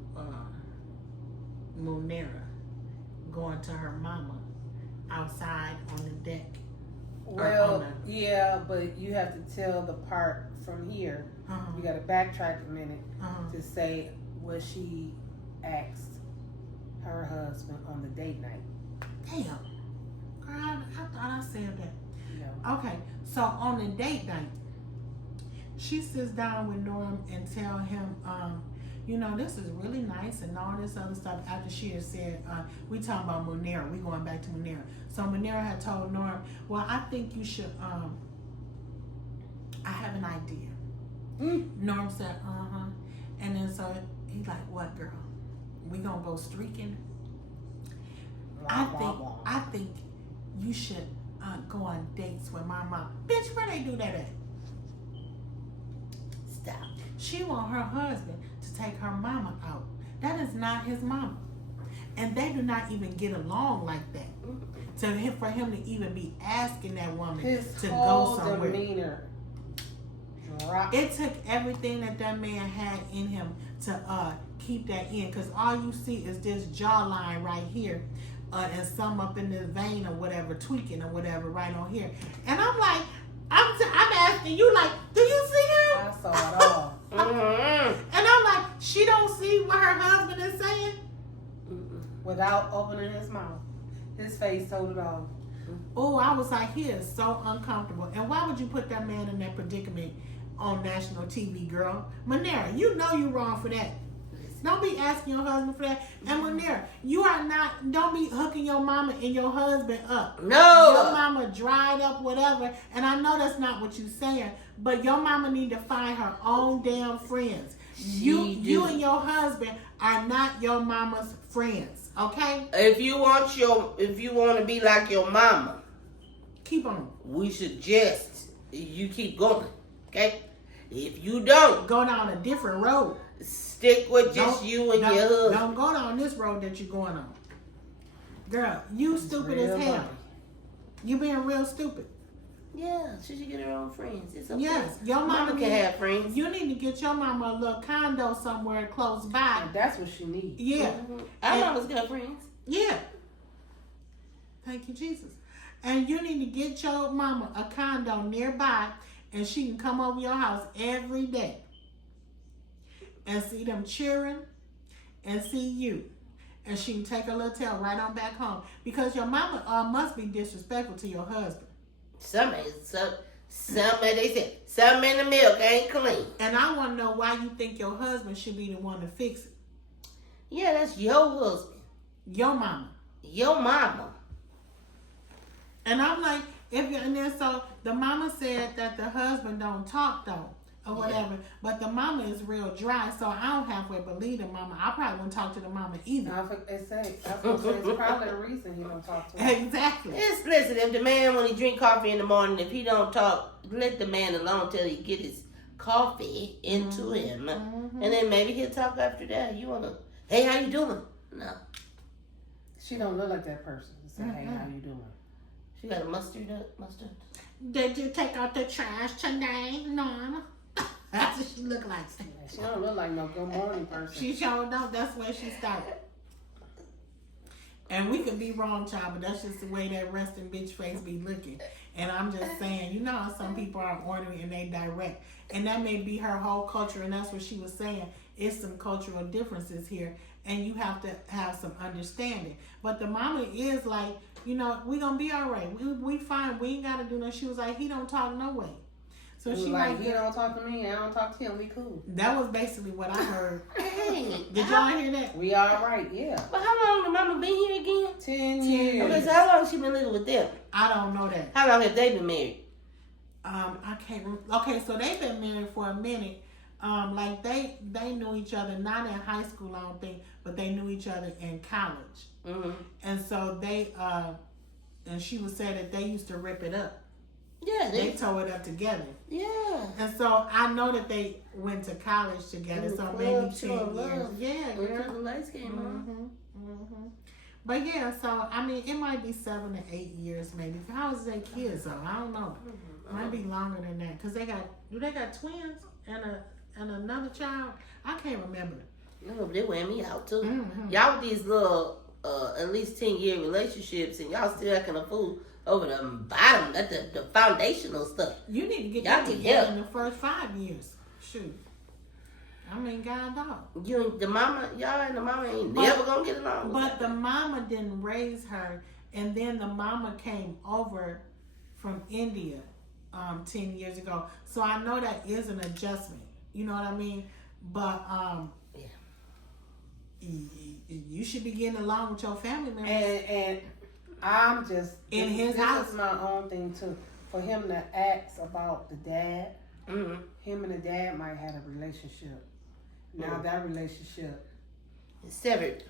Munera going to her mama outside on the deck. Well, yeah, but you have to tell the part from here. You got to backtrack a minute to say what she asked her husband on the date night. Damn. Girl, I thought I said that. No. Okay, so on the date night, she sits down with Norm and tell him, you know, this is really nice and all this other stuff. After she had said, we talking about Munera. We going back to Munera. So Munera had told Norm, well, I think you should, I have an idea. Norm said, and then so he's like, what, girl? We gonna go streaking? I think you should go on dates with my mom. Bitch, where they do that at? Stop. She want her husband to take her mama out. That is not his mama. And they do not even get along like that. For him to even be asking that woman to go somewhere. Demeanor. It took everything that man had in him to keep that in. Because all you see is this jawline right here. And some up in the vein or whatever, tweaking or whatever right on here. And I'm like, I'm asking you, like, do you see him? I saw it all. And I'm like, she don't see what her husband is saying? Without opening his mouth. His face told it all. Oh, I was like, he is so uncomfortable. And why would you put that man in that predicament on national TV, girl? Munera, you know you wrong for that. Don't be asking your husband for that. And Munera, don't be hooking your mama and your husband up. No. Your mama dried up, whatever. And I know that's not what you're saying, but your mama need to find her own damn friends. You and your husband are not your mama's friends, okay? If you want to be like your mama, keep on. We suggest you keep going, okay? If you don't, go down a different road. Stick with just you and your husband. Don't go down this road that you're going on. Girl, you stupid as hell. Funny. You being real stupid. Yeah, she should get her own friends. It's okay. Yes, your mama can have friends. You need to get your mama a little condo somewhere close by. That's what she needs. Yeah. Our mama's got friends. Yeah. Thank you, Jesus. And you need to get your mama a condo nearby, and she can come over your house every day and see them cheering and see you. And she can take her little tail right on back home. Because your mama must be disrespectful to your husband. They said, something in the milk ain't clean. And I want to know why you think your husband should be the one to fix it. Yeah, that's your husband. Your mama. Your mama. And I'm like, and then so the mama said that the husband don't talk though, or whatever. Yeah. But the mama is real dry, so I don't halfway believe the mama. I probably won't talk to the mama either. It's probably the reason he don't talk to her. Exactly. It's listen, if the man, when he drink coffee in the morning, if he don't talk, let the man alone till he get his coffee into him. And then maybe he'll talk after that. You want to, hey, how you doing? No. She don't look like that person. Say, hey, how you doing? She got a mustard. Did you take out the trash today, Norma? That's what she look like. She don't look like no good morning person. She showed up. That's where she started. And we could be wrong, child, but that's just the way that resting bitch face be looking. And I'm just saying, you know how some people are ornery and they direct. And that may be her whole culture, and that's what she was saying. It's some cultural differences here, and you have to have some understanding. But the mama is like, you know, we gonna be all right. We fine. We ain't gotta do nothing. She was like, he don't talk no way. So she like, he don't talk to me, and I don't talk to him. We cool. That was basically what I heard. Hey, did y'all hear that? We all right, yeah. But how long the mama been here again? 10 years. Okay, so how long she been living with them? I don't know that. How long have they been married? I can't. Okay, so they've been married for a minute. Like they knew each other not in high school, I don't think, but they knew each other in college. And so they and she would say that they used to rip it up. Yeah, they tore it up together. Yeah. And so I know that they went to college together. So maybe 10 years. Yeah, girl. The lights came on. But yeah, so I mean, it might be 7 to 8 years, maybe. How old is their kids though? I don't know. It might be longer than that because they got twins and another child. I can't remember. No, they wear me out too. Y'all with these little at least 10-year relationships, and y'all still acting a fool over the bottom, the foundational stuff. You need to get that together in the first 5 years. Shoot. I mean, God dog. Y'all and the mama ain't never gonna get along. But the mama didn't raise her, and then the mama came over from India 10 years ago. So I know that is an adjustment. You know what I mean? But you should be getting along with your family members. And I'm just in his house. This is my own thing too. For him to ask about the dad, him and the dad might have a relationship. Now that relationship is severed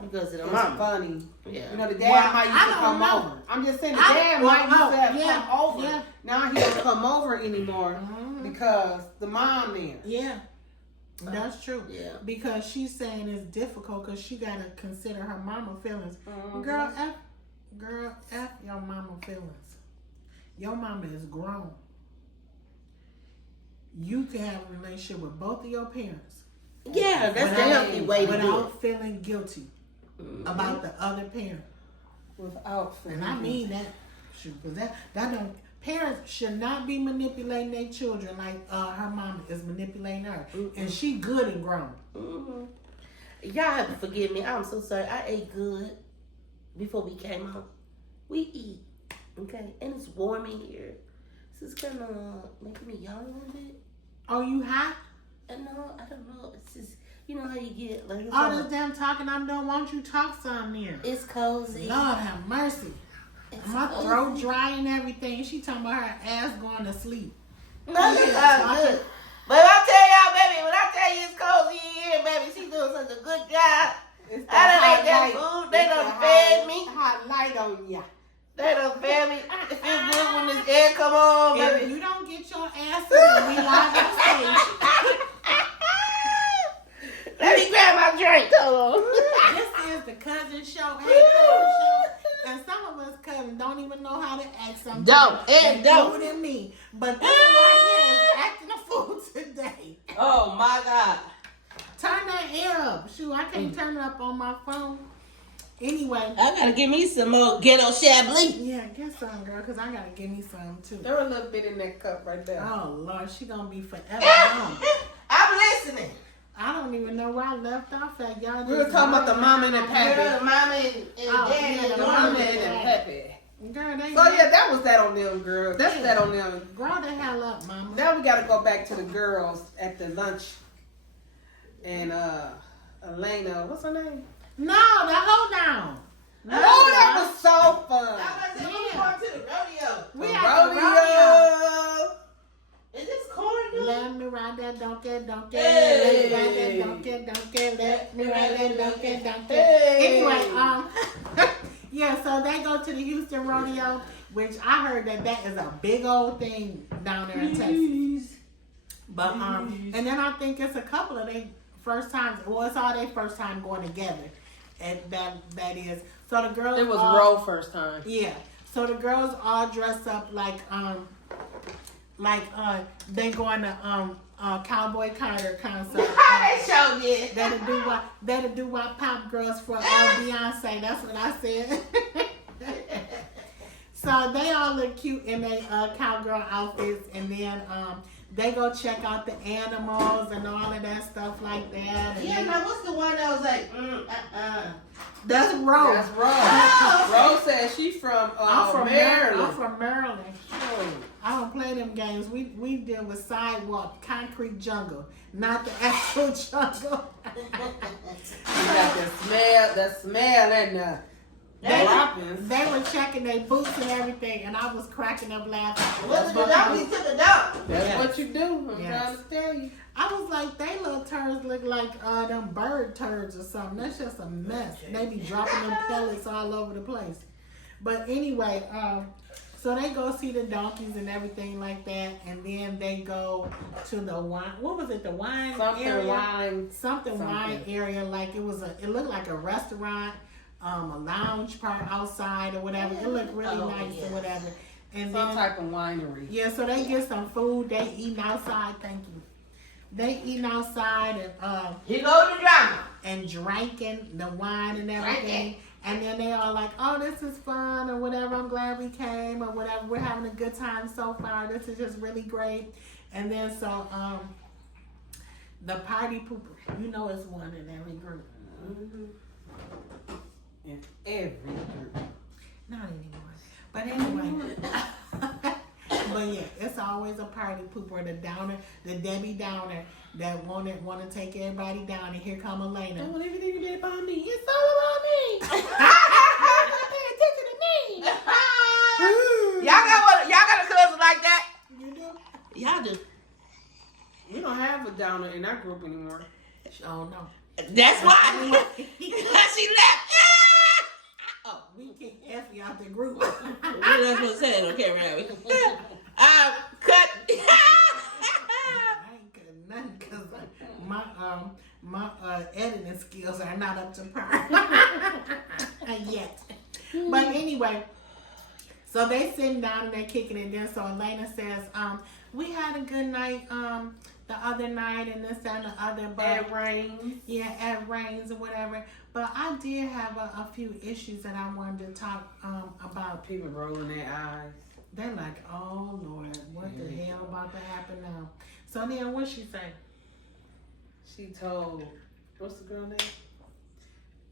because of the it's mama. Funny, yeah. You know the dad might used to come over. I'm just saying the dad might used to have come over. Yeah. Now he don't come over anymore because the mom there. Yeah. That's true. Yeah. Because she's saying it's difficult because she got to consider her mama feelings. Girl, F your mama feelings. Your mama is grown. You can have a relationship with both of your parents. Yeah, that's the healthy way to do it. Without feeling guilty about the other parent. Without feeling And I mean that. Shoot, because that don't... Parents should not be manipulating their children like her mama is manipulating her. And she good and grown. Y'all have to forgive me. I'm so sorry. I ate good before we came out. We eat, okay? And it's warm in here. This is kind of making me yawn a little bit. Oh, you hot? No, I don't know. It's just, you know how you get like... All this damn talking I'm doing, why don't you talk some here? It's cozy. Lord have mercy. My throat dry and everything. She talking about her ass going to sleep. No, that's not good. But I tell y'all, baby, when I tell you it's cozy in here, baby, she doing such a good job. I done ate that food. They done fed me. Hot light on ya. They done fed me. It feel good when this air come on, baby. If you don't get your ass up, we live on stage. Let me grab my drink. Hold on. This is the cousin show. Hey, cousin show. And some of us cousins don't even know how to act sometimes. Don't. Than me. But this right here is acting a fool today. Oh, my God. Turn that air up. Shoot, I can't turn it up on my phone. Anyway. I gotta give me some more ghetto Chablis. Yeah, get some, girl, because I gotta give me some, too. Throw a little bit in that cup right there. Oh, Lord, she gonna be forever gone. I'm listening. I don't even know where I left off at. Y'all we were talking about the mama and the pappy. The mama and daddy. The mama and the pappy. Girl, So yeah, that was that on them, girl. That's that on them. Grow the hell up, mama. Now we gotta go back to the girls at the lunch. And Elena, what's her name? No, the hold down. No, that was so fun. We going to the rodeo. We The at the rodeo. Is this corn? Let me ride that donkey. Hey. Let me ride that donkey. Let me ride that donkey. Hey. Anyway, yeah, so they go to the Houston rodeo, which I heard that is a big old thing down there in Texas. But and then I think it's a couple of they first times. Well, it's all their first time going together, and that is. So the girls. It was all, Roe first time. Yeah. So the girls all dress up like they going to Cowboy Carter concert. They showed it. That'll do what pop girls for Beyonce. That's what I said. So they all look cute in their cowgirl outfits, and then they go check out the animals and all of that stuff like that. And Yeah, now what's the one that was like, that's Rose. That's Rose. Rose said she's from I'm from Maryland. I'm from Maryland. I don't play them games. We deal with sidewalk, concrete jungle, not the actual jungle. You got the smell and the They were checking their boots and everything, and I was cracking up laughing. what's the donkey to the dog? That's what you do. I'm Yes. trying to tell you. I was like, they little turds look like them bird turds or something. That's just a mess. They be dropping them pellets all over the place. But anyway, so they go see the donkeys and everything like that, and then they go to the wine. What was it? The wine area? Something wine area. Like it looked like a restaurant, a lounge part outside or whatever. It looked really nice or whatever. And Some then, type of winery. yeah, so they get some food. They eating outside. Thank you. They eating outside and Here goes the drama. and drinking the wine and everything. Drinking. And then they all like, oh, this is fun or whatever. I'm glad we came or whatever. We're having a good time so far. This is just really great. And then so the party pooper, you know, it's one in every group. In every group. Not anymore. But anyway. But yeah, it's always a party pooper, the downer, the Debbie Downer that want to take everybody down. And here come Elena. I want everything to be about me. It's all about me. Pay attention to me. Y'all got a cousin like that? You do? Y'all do. We don't have a downer in our group anymore. Oh no. That's why. She left. Oh, we kicked Effie out the group. We're not supposed to say that on camera, are we? Cut. I ain't cutting nothing because my editing skills are not up to par yet. But anyway, so they sitting down and they're kicking it. Then so Elena says, we had a good night the other night and this and the other, but At Rains. yeah, at Rains or whatever. But I did have a few issues that I wanted to talk about. People rolling their eyes. They're like, oh Lord, what the hell about to happen now? So then what she say? She told, what's the girl name?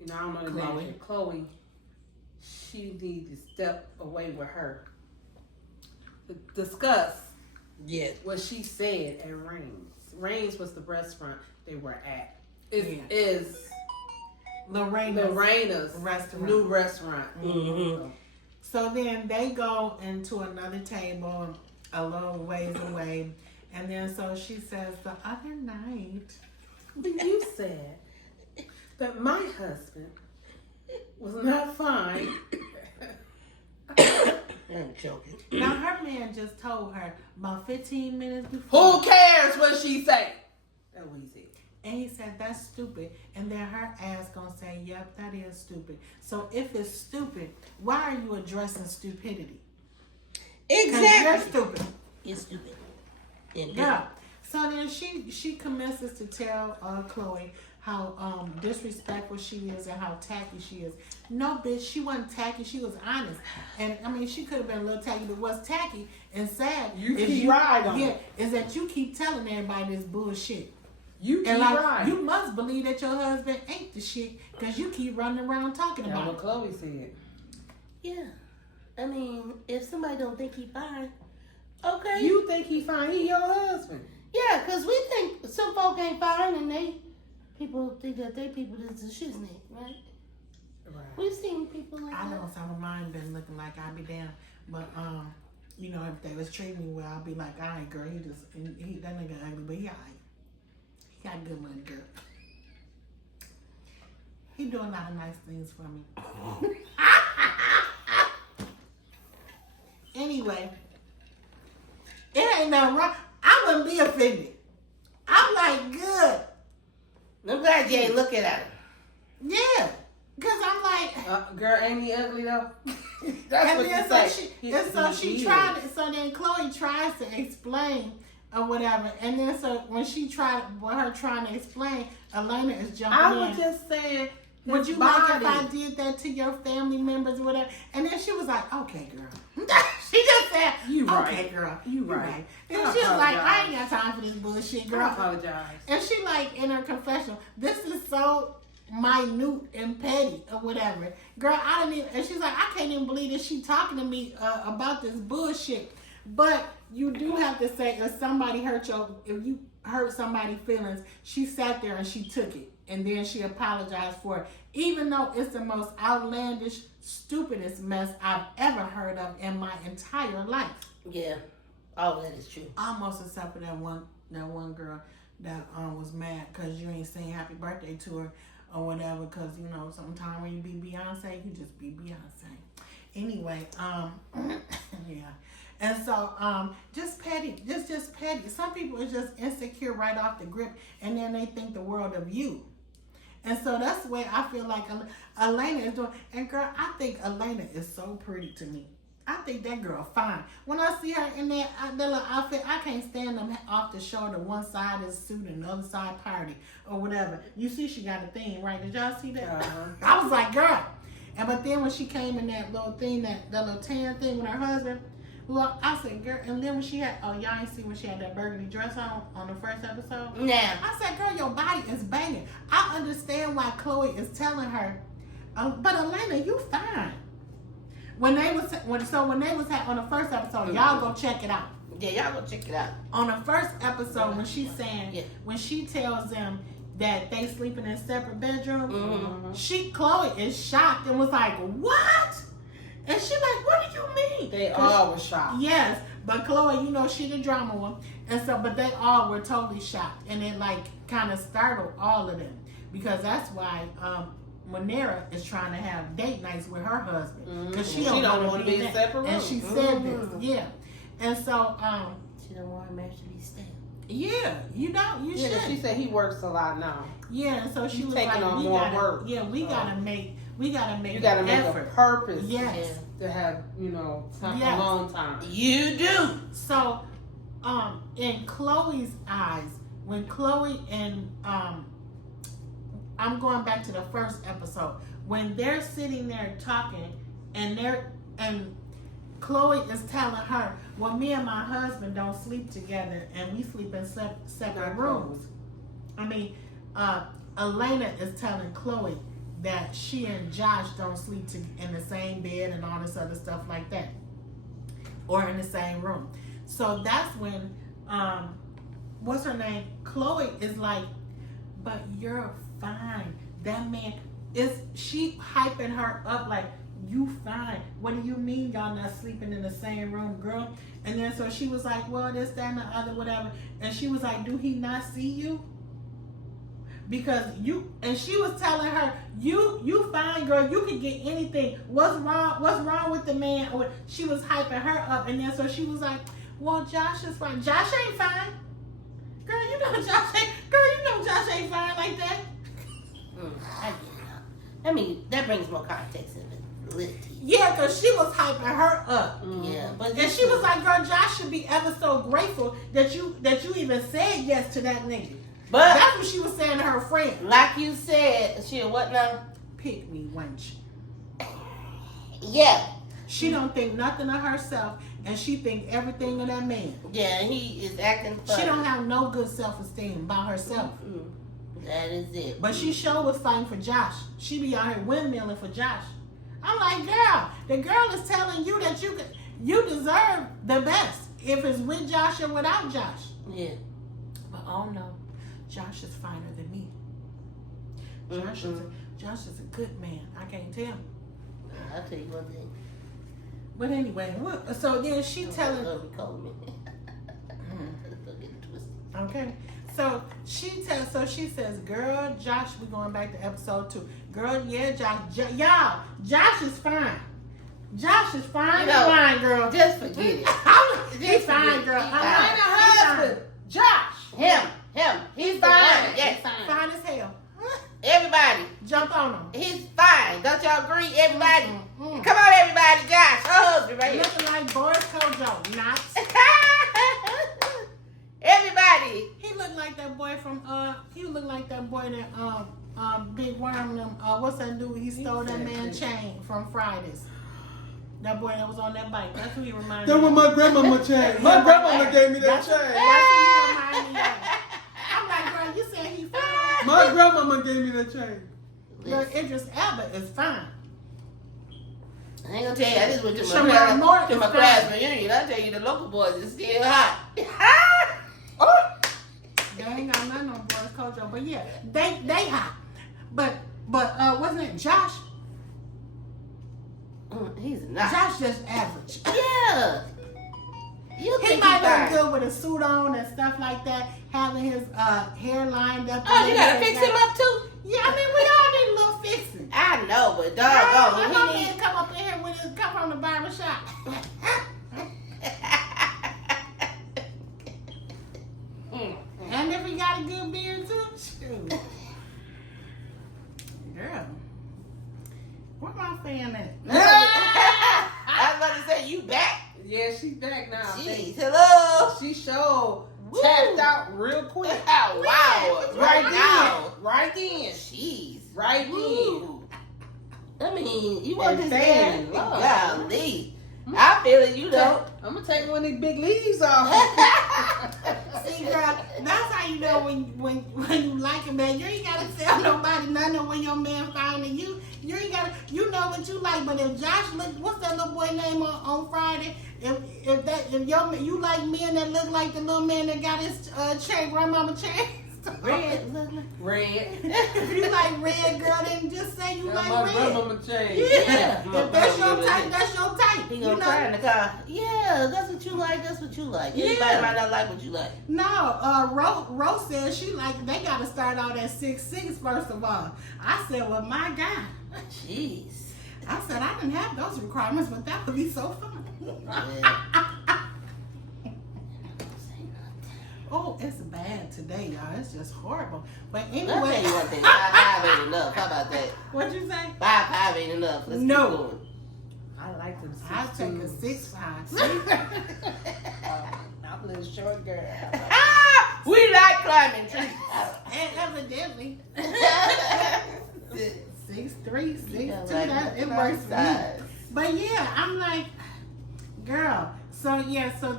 You know, I don't know the Chloe. name. Chloe. She need to step away with her. To discuss what she said at Rains. Rains was the restaurant they were at. It is Lorena's restaurant. new restaurant. Mm-hmm. So then they go into another table a little ways away. And then so she says, the other night. You said that my husband was not fine. I'm joking. Now her man just told her about 15 minutes before. Who cares what she say? That's what he said. And he said, that's stupid. And then her ass gonna say, yep, that is stupid. So if it's stupid, why are you addressing stupidity? 'Cause Exactly. you're stupid. You're stupid. Yeah. So then she commences to tell Chloe how disrespectful she is and how tacky she is. No, bitch, she wasn't tacky. She was honest. And, I mean, she could have been a little tacky, but what's tacky and sad is that you keep telling everybody this bullshit. You keep And like, right. you must believe that your husband ain't the shit because you keep running around talking That's about what it. Chloe said. Yeah. I mean, if somebody don't think he fine, okay. You think he fine? He your husband. Yeah, because we think some folk ain't fine and people think that they people is the shiznit, right? Right. We've seen people like I that. know some of mine been looking like I'd be damned, but you know, if they was treating me well, I'd be like, all right, girl, he that nigga ugly, but he alright. He got good money, girl. He doing a lot of nice things for me. Anyway, it ain't nothing wrong. I wouldn't be offended. I'm like, good. I'm glad you ain't looking at him. Yeah. Because I'm like, girl, ain't he ugly though? That's and what then you so say. she tried it. So then Chloe tries to explain or whatever. And then so when her trying to explain, Elena is jumping in. I was just saying, would you like if I did that to your family members or whatever? And then she was like, okay, girl. She just said, You right. okay, girl. You right. And I she's like, apologize. I ain't got time for this bullshit, girl. I apologize. And she like in her confessional, this is so minute and petty or whatever. Girl, I didn't even, and she's like, I can't even believe that she talking to me about this bullshit. But you do have to say, if you hurt somebody's feelings, she sat there and she took it. And then she apologized for it. Even though it's the most outlandish, stupidest mess I've ever heard of in my entire life. Yeah, all that is true. Almost except for that one girl that was mad because you ain't saying happy birthday to her or whatever. Because you know, sometimes when you be Beyonce, you just be Beyonce. Anyway, yeah. And so, just petty, just petty. Some people are just insecure right off the grip, and then they think the world of you. And so that's the way I feel like Elena is doing. And girl, I think Elena is so pretty to me. I think that girl fine. When I see her in that little outfit, I can't stand them off the shoulder. One side is suit and the other side party or whatever. You see she got a thing, right? Did y'all see that? I was like, girl. But then when she came in that little thing, that little tan thing with her husband, well, I said, girl, and then when she had, y'all ain't see when she had that burgundy dress on the first episode? Yeah. I said, girl, your body is banging. I understand why Chloe is telling her, but Elena, you fine. When they was on the first episode, y'all go check it out. Yeah, y'all go check it out. On the first episode, when she's saying, when she tells them that they sleeping in separate bedrooms, Chloe is shocked and was like, what? And she like, what do you mean? They all were shocked. Yes, but Chloe, you know, she the drama one. And so, but they all were totally shocked. And it like kind of startled all of them. Because that's why Monera is trying to have date nights with her husband. Because she don't want to be in separate rooms. And she said this, yeah. And so, she don't want her marriage to be stale. Yeah, you should. She said he works a lot now. Yeah, and so she was taking like, on more work. Yeah, we gotta make you gotta make effort. a purpose. Yes. To have, you know, a long time. You do. So, in Chloe's eyes, when Chloe and I'm going back to the first episode, when they're sitting there talking and Chloe is telling her, well, me and my husband don't sleep together and we sleep in separate rooms. I mean, Elena is telling Chloe that she and Josh don't sleep in the same bed and all this other stuff like that, or in the same room. So that's when, what's her name? Chloe is like, but you're fine. That man she hyping her up like, you fine. What do you mean y'all not sleeping in the same room, girl? And then so she was like, well, this, that, and the other, whatever. And she was like, do he not see you? Because and she was telling her, you fine, girl, you can get anything. What's wrong with the man? Or she was hyping her up, and then so she was like, well, Josh is fine. Josh ain't fine. Girl, you know Josh ain't fine like that. I get it. I mean, that brings more context in it. Yeah, because she was hyping her up. Yeah, and she was like, girl, Josh should be ever so grateful that you even said yes to that nigga. But that's what she was saying to her friend. Like you said, she what now? Pick me, wench. Yeah. She don't think nothing of herself, and she think everything of that man. Yeah, he is acting funny. She don't have no good self-esteem about herself. That is it. But she sure was fighting for Josh. She be out here windmilling for Josh. I'm like, girl, the girl is telling you that you deserve the best if it's with Josh or without Josh. Yeah. But oh no, Josh is finer than me. Josh is a good man. I can't tell. I'll tell you one thing. But anyway, so then she telling. Okay. So she says, girl, Josh, we're going back to episode 2. Girl, yeah, y'all, Josh is fine. Josh is fine. Fine, girl. Just forget it. He's fine, girl. I'm not a husband. Josh. Him. He's fine. Yes. Fine as hell. Everybody. Jump on him. He's fine. Don't y'all agree? Everybody. Mm-hmm. Come on, everybody. Josh, her husband right here. Looking like Boris Kojo. Not. Everybody. He looked like that boy from he looked like that boy that Big Worm them what's that dude? He stole that man's chain from Fridays. That boy that was on that bike. That's who he reminded me That of. was my grandmama chain. My grandmama gave me that That's chain. who he reminded me of. I'm like, girl, you said he fine. My grandmama gave me that chain. Look, Idris Elba is fine. I ain't gonna tell you, I just went to Shamar Moore is my fine. class reunion. I tell you, the local boys is still hot. They ain't got nothing on Boris Kojo, but yeah, they hot. But wasn't it Josh? He's not. Josh just average. Yeah. You He think might fine. look good with a suit on and stuff like that, having his hair lined up. Oh, you gotta fix him up too? Yeah, I mean, we all need a little fixing. I know, but My doggone, man come up in here with his come from the barber shop. And if he got a good beard too, shoot. Girl. Where my fan at? I was about to say, you back? Yeah, she's back now. Jeez, hello. She showed Woo. tapped out real quick. Oh, wow. Right now. then. Right then. Jeez. Right then. Woo. I mean, you want this fan. man? Golly. I feel it, you know. I'm gonna take one of these big leaves off. See, girl, that's how you know when you like a man. You ain't gotta tell nobody nothing when your man finding you. You ain't gotta. You know what you like. But if Josh look, what's that little boy name on Friday? If you like men that look like the little man that got his chain, grandmama chain. Red. If you like red, girl, then just say you like my red. grandmama changed. Yeah, My if that's your grandmama type, that's your type. He You gonna know? cry in the car. Yeah, that's what you like. That's what you like. Yeah. Everybody might not like what you like. No, Rose said she like they gotta start out at 6'6" first of all. I said, well, my God. Jeez. I said I didn't have those requirements, but that would be so fun. Yeah. Oh, it's bad today, y'all. It's just horrible. But I'll tell anyway, you one thing. 5'5" ain't enough. How about that? what'd you say? 5'5" ain't enough. Let's No. keep going. I like them. I'll take a 6'5". I'm a little short girl. We like climbing trees. And evidently, 6'3", 6'2", Yeah, like that it works for me. size. But yeah, I'm like, girl. So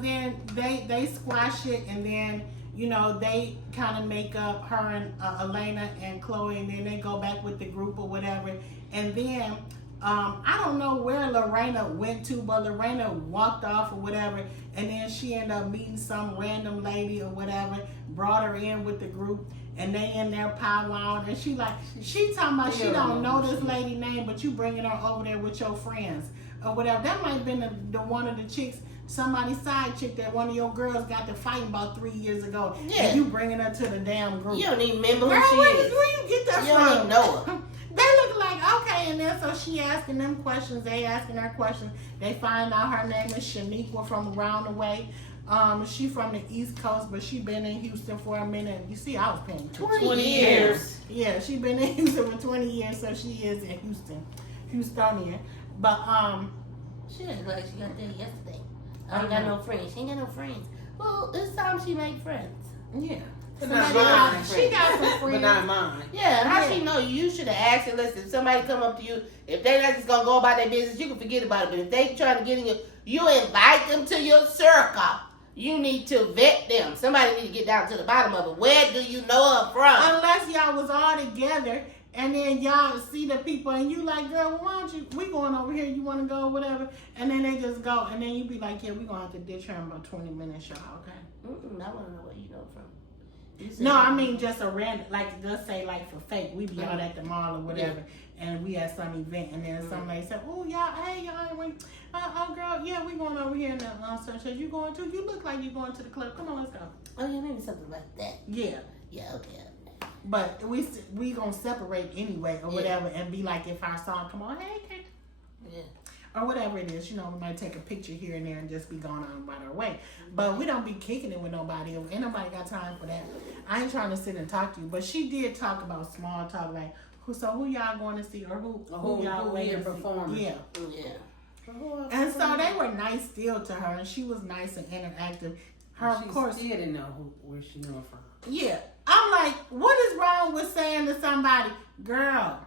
then they squash it, and then they kind of make up, her and Elena and Chloe, and then they go back with the group or whatever. And then I don't know where Lorena went to, but Lorena walked off or whatever, and then she ended up meeting some random lady or whatever, brought her in with the group, and they in there powwowing, and she talking about she don't know this lady name, but you bringing her over there with your friends or whatever. That might have been the one of the chicks, somebody's side chick that one of your girls got to fighting about 3 years ago. Yeah. And you bringing her to the damn group. You don't even remember Girl, who she where is. you get that You from? don't even know her. They look like, okay, and then so she asking them questions, they asking her questions. They find out her name is Shaniqua from around the way. She from the East Coast, but she been in Houston for a minute. You see, I was paying 20 years. Yeah, she been in Houston for 20 years, so she is in Houstonian. But She look like she got there yesterday. I ain't got no friends. She ain't got no friends. Well, this time she made friends. yeah. But not Somebody mine. she got some But friends. not mine. Yeah, how Yeah. she know you? You should have asked her. Listen, if somebody come up to you, if they not just gonna go about their business, you can forget about it. But if they trying to get in you invite them to your circle. You need to vet them. Somebody need to get down to the bottom of it. Where do you know her from? Unless y'all was all together and then y'all see the people, and you like, girl, well, why don't you? We going over here. You want to go, whatever. And then they just go, and then you be like, yeah, we gonna have to ditch her in about 20 minutes, y'all. Okay. I want to know where you know from. No, I mean just a random, like just say like for fake, we be out at the mall or whatever, and we at some event, and then somebody said, oh y'all, hey y'all, oh girl, yeah, we going over here in the so you going to? You look like you going to the club. Come on, let's go. Oh yeah, maybe something like that. Yeah. Yeah, okay. But we gonna separate anyway or whatever, and be like, if our song come on, hey, Kate. Yeah. Or whatever it is, you know, we might take a picture here and there and just be going on about our way. But we don't be kicking it with nobody. Ain't nobody got time for that. I ain't trying to sit and talk to you, but she did talk about small talk, like who y'all going to see, or who y'all waiting to performing. see. Yeah. And so they were nice still to her, and she was nice and interactive. Her, she of course, still didn't know where she knew it from. yeah. I'm like, what is wrong with saying to somebody, girl?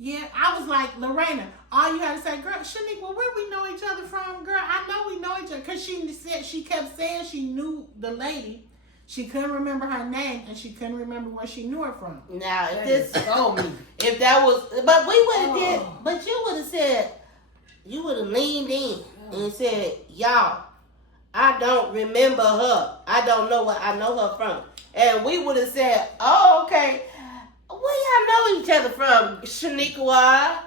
Yeah, I was like, Lorena, all you had to say, girl, Shaniqua, where we know each other from? Girl, I know we know each other. Because she kept saying she knew the lady. She couldn't remember her name, and she couldn't remember where she knew her from. Now, if that was, but we would have did, but you would have said, you would have leaned in and said, y'all, I don't remember her. I don't know where I know her from. And we would have said, oh, okay. Where y'all know each other from, Shaniqua?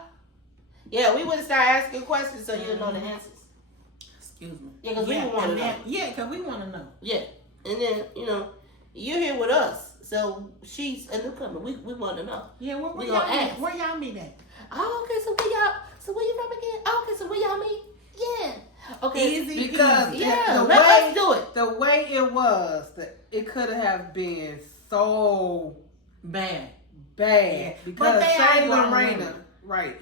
Yeah, we would have started asking questions so you'll know the answers. Excuse me. Yeah, because we want to know. Yeah, because we want to know. Yeah. And then, you're here with us. So she's a newcomer. We want to know. Yeah, where y'all meet at? Oh, okay, so where you from again? Oh, okay, so where y'all meet? Yeah. Okay. Easy, because let's do it. The way it was, it could have been so bad. Yeah. Because but they say are Lorena, right?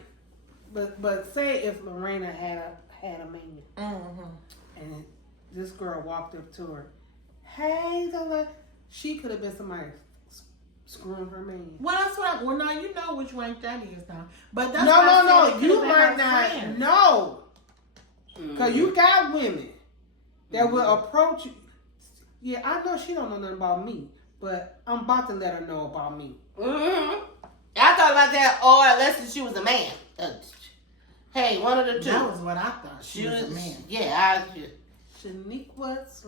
But say if Lorena had a mania, and this girl walked up to her, hey, she could have been somebody screwing her mania. Well, that's what. Well, now you know which rank that is now. But that's no. You might not know, because you got women that will approach you. Yeah, I know she don't know nothing about me, but I'm about to let her know about me. Mm-hmm. I thought about that, or unless she was a man. Hey, one of the two. That was what I thought. She was a man. Yeah, Shaniqua /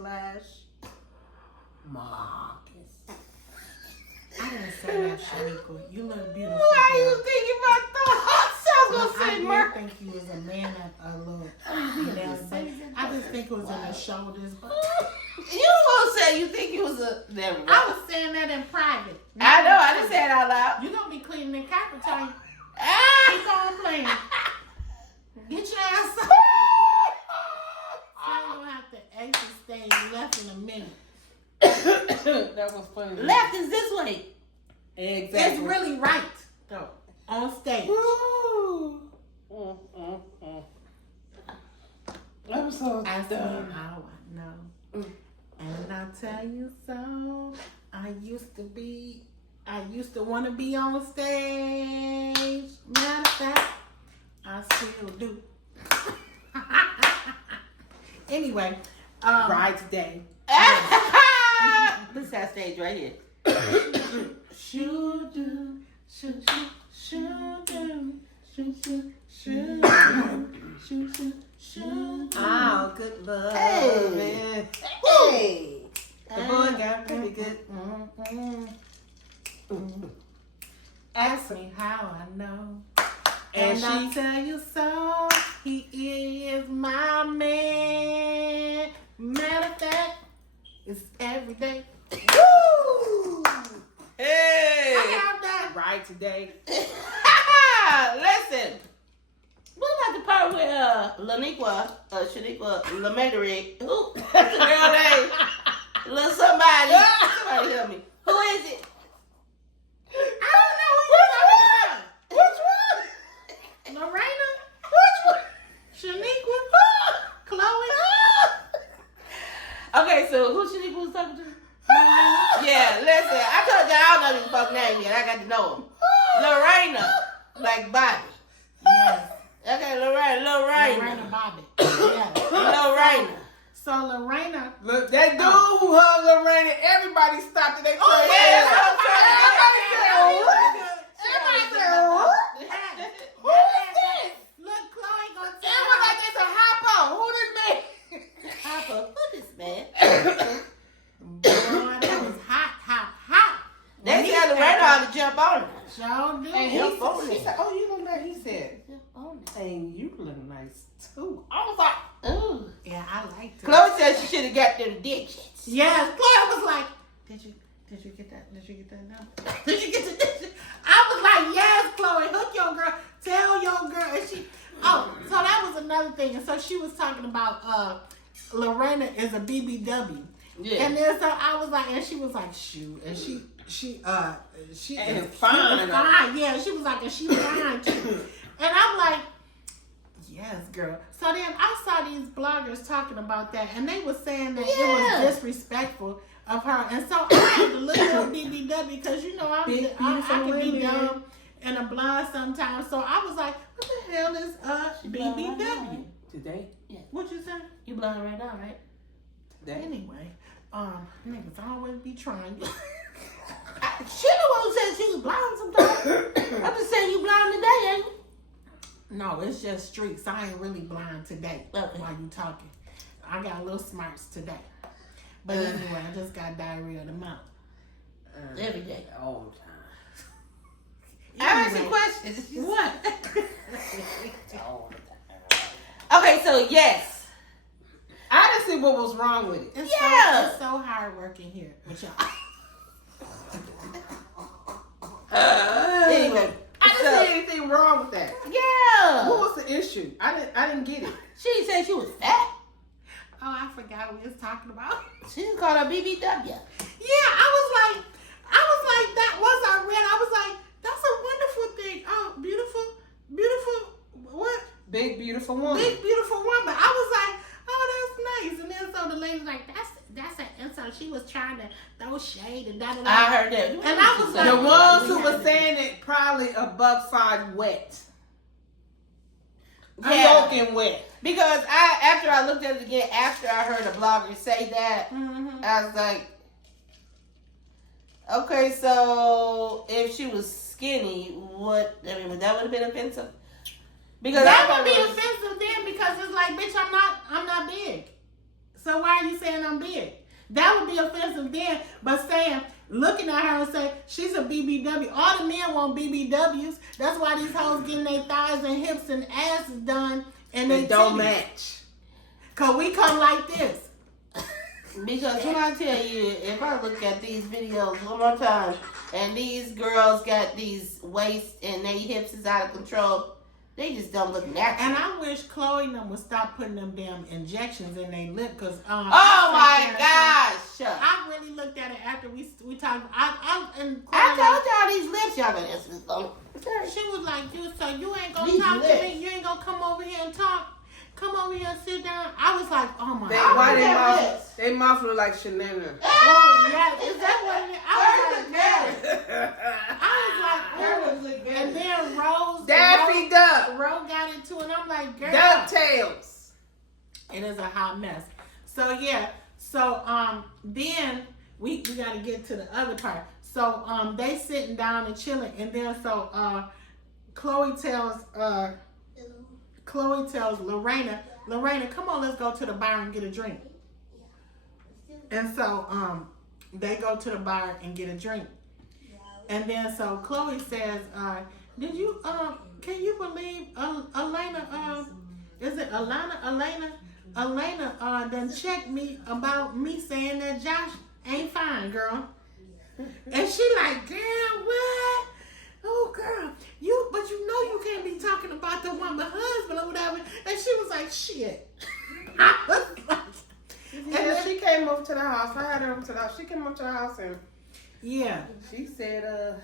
Marcus. I didn't say that, Shaniqua. You look beautiful. Why are you thinking about thoughts? I was gonna say I think you was a man a little. I just think it was in the shoulders. But you gonna say you think you was a? Never mind. I was saying that in private. I know. I didn't say it out loud. You gonna be cleaning the carpet, tell you. Ah! Keep on playing. Get your ass up. I'm gonna have to exit stage left in a minute. That was funny. Left is this way. Exactly. It's really right though. On stage. I'm so Ask me done. how I know. And I tell you so. I used to want to be on stage. Matter of fact, I still do. Anyway, Right today. This is our stage right here. Should do, should Oh, good luck. Hey. Hey. The boy got pretty good. Ask me how I know. And I she tell you so. He is my man. Matter of fact, it's every day. Woo! Hey. I got that. right today. Listen. What about the part where Shaniqua Lamegary, who? That's the girl name. Little somebody. Somebody help me. Who is it? I don't know who you're talking about. Which one? Lorena? Which one? Shaniqua? Chloe? Okay, so who Shaniqua was talking to? Yeah, listen. I told you I don't know these fucking names yet. I got to know them. Lorena. Like Bobby. Yes. Okay, Lorena. Bobby. Yes. Lorena. So Lorena. Look, that dude who hung Lorena, everybody stopped and they Oh, yeah, that's what I'm saying. Everybody said, what? Sure do. And Yep, she said, "Oh, you look nice." He said, "And you look nice too." I was like, "Ooh." Yeah, I liked it. Chloe said she should have got them digits. Yes, Chloe was like, Did you get that? Did you get that number? Did you get the digit? I was like, yes, Chloe, hook your girl. Tell your girl. And she, so that was another thing. And so she was talking about Lorena is a BBW. Yeah. And then so I was like, and she was like, shoot. And she And is fine. fine. Yeah, she was like, and she fine too. And I'm like, yes, girl. So then I saw these bloggers talking about that, and they were saying that it was disrespectful of her. And so I had to look up BBW because, you know, I can be dumb and a blonde sometimes. So I was like, what the hell is BBW? Today? Yeah. What you say? You blind right now, right? Today? Anyway, niggas always be trying. She the one who said she was blind sometimes. I'm just saying you blind today, ain't you? No, it's just streaks. I ain't really blind today Okay. while you talking. I got a little smarts today. But anyway, I just got diarrhea of the mouth. Every day. All the time. I asked a question. What? All the time. Okay, so yes. I didn't see what was wrong with it. It's so hard working here with y'all. Anyway. I didn't see anything wrong with that. Yeah. What was the issue? I didn't get it. She said she was fat. Oh, I forgot what we was talking about. She was called a BBW. Yeah, I was like, that once I read, I was like, that's a wonderful thing. Oh, beautiful, what? Big beautiful woman. Big, beautiful woman. I was like, oh, that's nice. And then so the lady's like, that's an insult. She was trying to throw shade and da da da. I heard that. And I was like, The ones who were saying it probably above 5 wet. Yeah. Soaking wet. Because after I looked at it again, after I heard a blogger say that, I was like, okay, so if she was skinny, that would have been offensive? Because that would be offensive then because it's like, bitch, I'm not big. So why are you saying I'm big? That would be offensive then. But saying, looking at her and say, she's a BBW. All the men want BBWs. That's why these hoes getting their thighs and hips and asses done and they don't titties. match. Cause we come like this. Because when I tell you, if I look at these videos one more time, and these girls got these waists and their hips is out of control, they just don't look natural. And I wish Chloe and them would stop putting them damn injections in their lip. Cause oh my gosh! I really looked at it after we talked. I told y'all these lips, y'all gonna answer this phone. She was like, you ain't gonna These talk lips. to me. You ain't gonna come over here and talk. Come over here and sit down. I was like, oh my Why god. they mouth look like Shenanigans? Oh yeah, is that what it is? I was like, girl. And then Rose, Daffy Duck. Rose got into it, and I'm like, girl. DuckTales. It is a hot mess. So yeah. So then we gotta get to the other part. So they sitting down and chilling, and then so Chloe tells Lorena, come on, let's go to the bar and get a drink. And so they go to the bar and get a drink. And then so Chloe says, did you can you believe Elena is it Elena done checked me about me saying that Josh ain't fine, girl. And she like, girl, what? Oh, girl, but you know you can't be talking about the one, my husband or whatever. And she was like, shit. I was like, And then she came over to the house. I had her over to the house. She came up to the house and she said,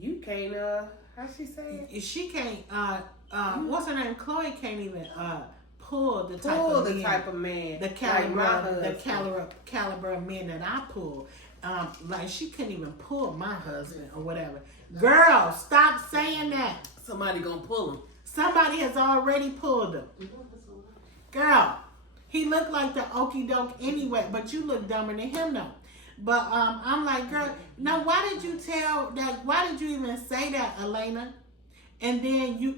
you can't, how'd she say it? She can't, what's her name? Chloe can't even pull the type of man, the caliber of men that I pull. Like she couldn't even pull my husband or whatever. Girl, stop saying that. Somebody gonna pull him. Somebody has already pulled him. Girl, he looked like the okey doke anyway, but you look dumber than him though. But I'm like, girl, now why did you even say that, Elena? And then you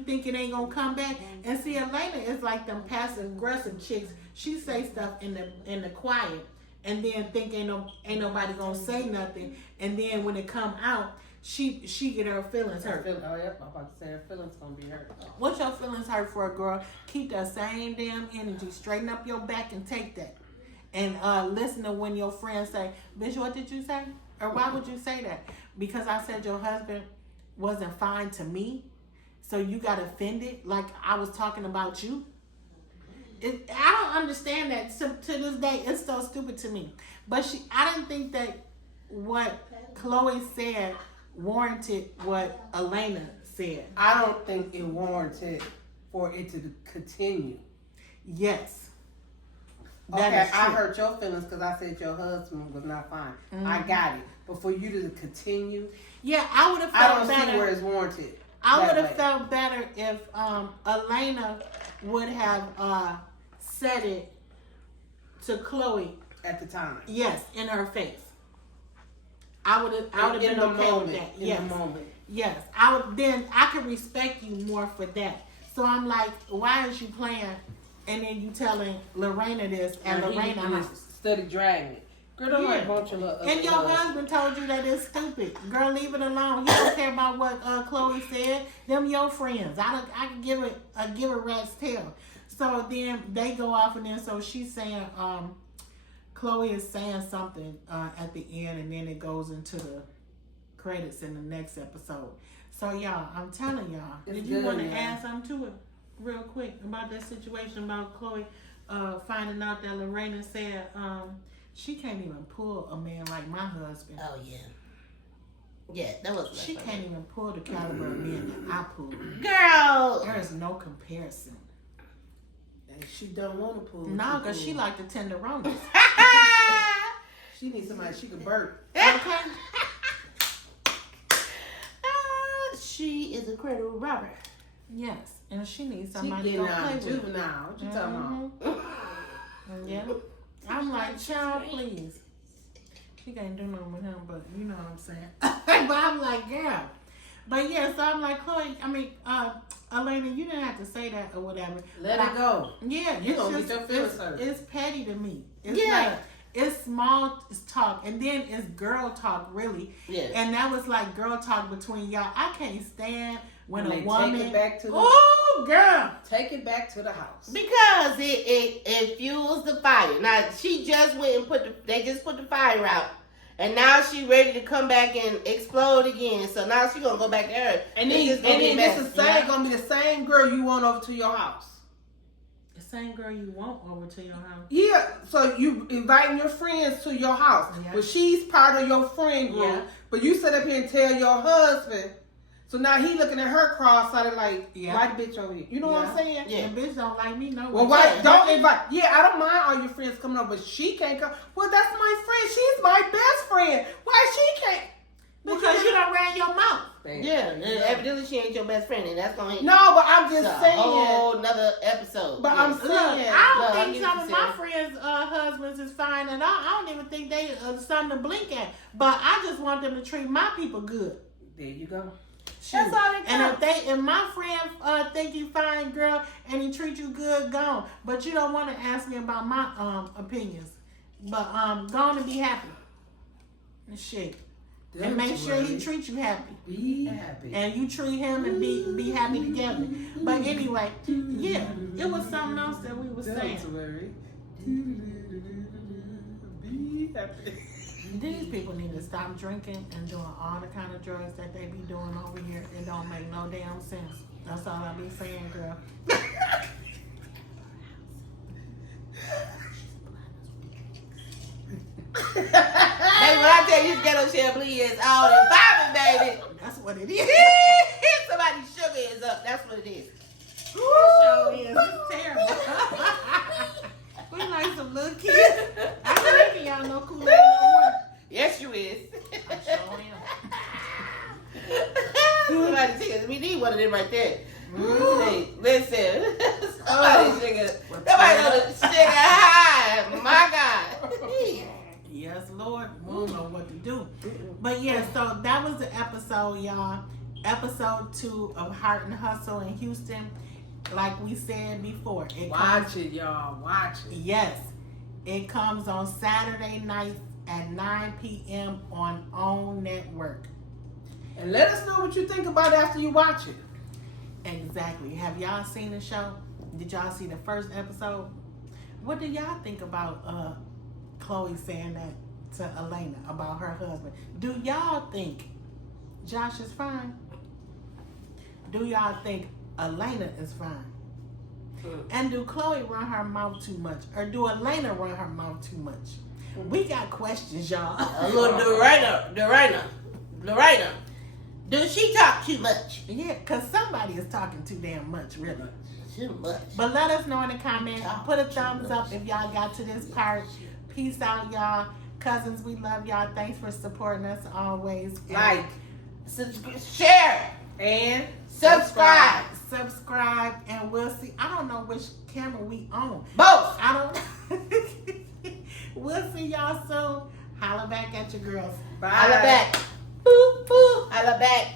think it ain't gonna come back? And see, Elena is like them passive aggressive chicks. She say stuff in the quiet. and then think ain't nobody gonna say nothing, and then when it come out, she get her feelings hurt. Oh, yep, I'm about to say her feelings gonna be hurt. What's your feelings hurt for, girl? Keep that same damn energy. Straighten up your back and take that. And listen to when your friends say, bitch, what did you say? Or why would you say that? Because I said your husband wasn't fine to me, so you got offended like I was talking about you? I don't understand that. To this day, it's so stupid to me. But I didn't think that what Chloe said warranted what Elena said. I don't think it warranted for it to continue. Yes. Okay, I hurt your feelings because I said your husband was not fine. Mm-hmm. I got it. But for you to continue, yeah, I would have I felt don't better. see where it's warranted. I would have felt better if Elena would have said it to Chloe at the time. Yes, in her face. I would have been okay with that. Yes. In the moment. Yes. Then I could respect you more for that. So I'm like, why is you playing and then you telling Lorena this and Lorena house? Study dragging it. Girl, don't like bunch of little. And your husband told you that it's stupid. Girl, leave it alone. He don't care about what Chloe said. Them your friends. I can give a rat's tail. So then they go off, and then so she's saying, Chloe is saying something at the end, and then it goes into the credits in the next episode. So y'all, I'm telling y'all, did you want to add something to it real quick about that situation about Chloe finding out that Lorena said she can't even pull a man like my husband. Oh yeah. Yeah, that was. She can't even pull the caliber of men that I pull. Girl, there is no comparison. And she don't want to pull. No, because she like the tenderonis. She needs somebody she can burp. Okay. She is a cradle robber. Yes, and she needs She somebody to getting go play out with. juvenile. What you talking about? Yeah. I'm like, child, please. She can't do nothing with him, but you know what I'm saying. But I'm like, girl. But yeah, so I'm like, Chloe, Elena, you didn't have to say that or whatever. Let it go. Yeah, You gonna get your feelings hurt. It's petty to me. It's Yeah. like, it's small talk, and then it's girl talk, really. Yeah. And that was like girl talk between y'all. I can't stand when a they woman. take it back to the. Oh, girl. Take it back to the house. Because it fuels the fire. Now she just went and they just put the fire out. And now she ready to come back and explode again. So now she gonna go back to her. And then gonna be the same girl you want over to your house. The same girl you want over to your house. Yeah, so you inviting your friends to your house. Yeah. But she's part of your friend group. Yeah. But you sit up here and tell your husband. So now he looking at her cross-eyed like, white bitch over here. You know what I'm saying? Yeah. The bitch don't like me no Well, why don't invite? Yeah, I don't mind all your friends coming over, but she can't come. Well, that's my friend. She's my best friend. Why she can't? Because you done ran your mouth. Yeah, evidently she ain't your best friend, and that's gonna No, but I'm just saying. A whole nother episode. But I'm saying. I don't think some of my friends' husbands is fine at all. I don't even think they something to blink at. But I just want them to treat my people good. There you go. That's all they and if my friend think you fine, girl, and he treat you good, gone. But you don't want to ask me about my opinions. But go on and be happy. And shit. And make sure he treats you happy. Be happy. And you treat him and be happy together. But anyway, yeah, it was something else that we were saying. Be happy. These people need to stop drinking and doing all the kind of drugs that they be doing over here. It don't make no damn sense. That's all I be saying, girl. Baby, when I tell you ghetto Chablis is all in popping, baby. That's what it is. Somebody's sugar is up. That's what it is. Sure is. It's terrible. We like some little kids. I think y'all know Kool-Aid no more. Yes, you is. I sure am. Somebody singing. We need one of them right there. Hey, listen. Somebody's singing. Somebody on the sugar high. My God. Yes, Lord. We don't know what to do. But yeah, so that was the episode, y'all. Episode 2 of Heart and Hustle in Houston. Like we said before. Watch it, y'all. Watch it. Yes. It comes on Saturday nights at 9 p.m. on OWN Network. And let us know what you think about it after you watch it. Exactly. Have y'all seen the show? Did y'all see the first episode? What do y'all think about Chloe saying that to Elena about her husband? Do y'all think Josh is fine? Do y'all think Elena is fine? And do Chloe run her mouth too much? Or do Elena run her mouth too much? We got questions, y'all. A little Lorena. Does she talk too much? Yeah, because somebody is talking too damn much, really. Too much. But let us know in the comments. Put a thumbs up if y'all got to this part. Peace out, y'all. Cousins, we love y'all. Thanks for supporting us always. Like, share, and subscribe. Subscribe, and we'll see. I don't know which camera we on. Both. I don't. We'll see y'all soon. Holla back at your girls. bye. Holla back. Boo, boo. Holla back.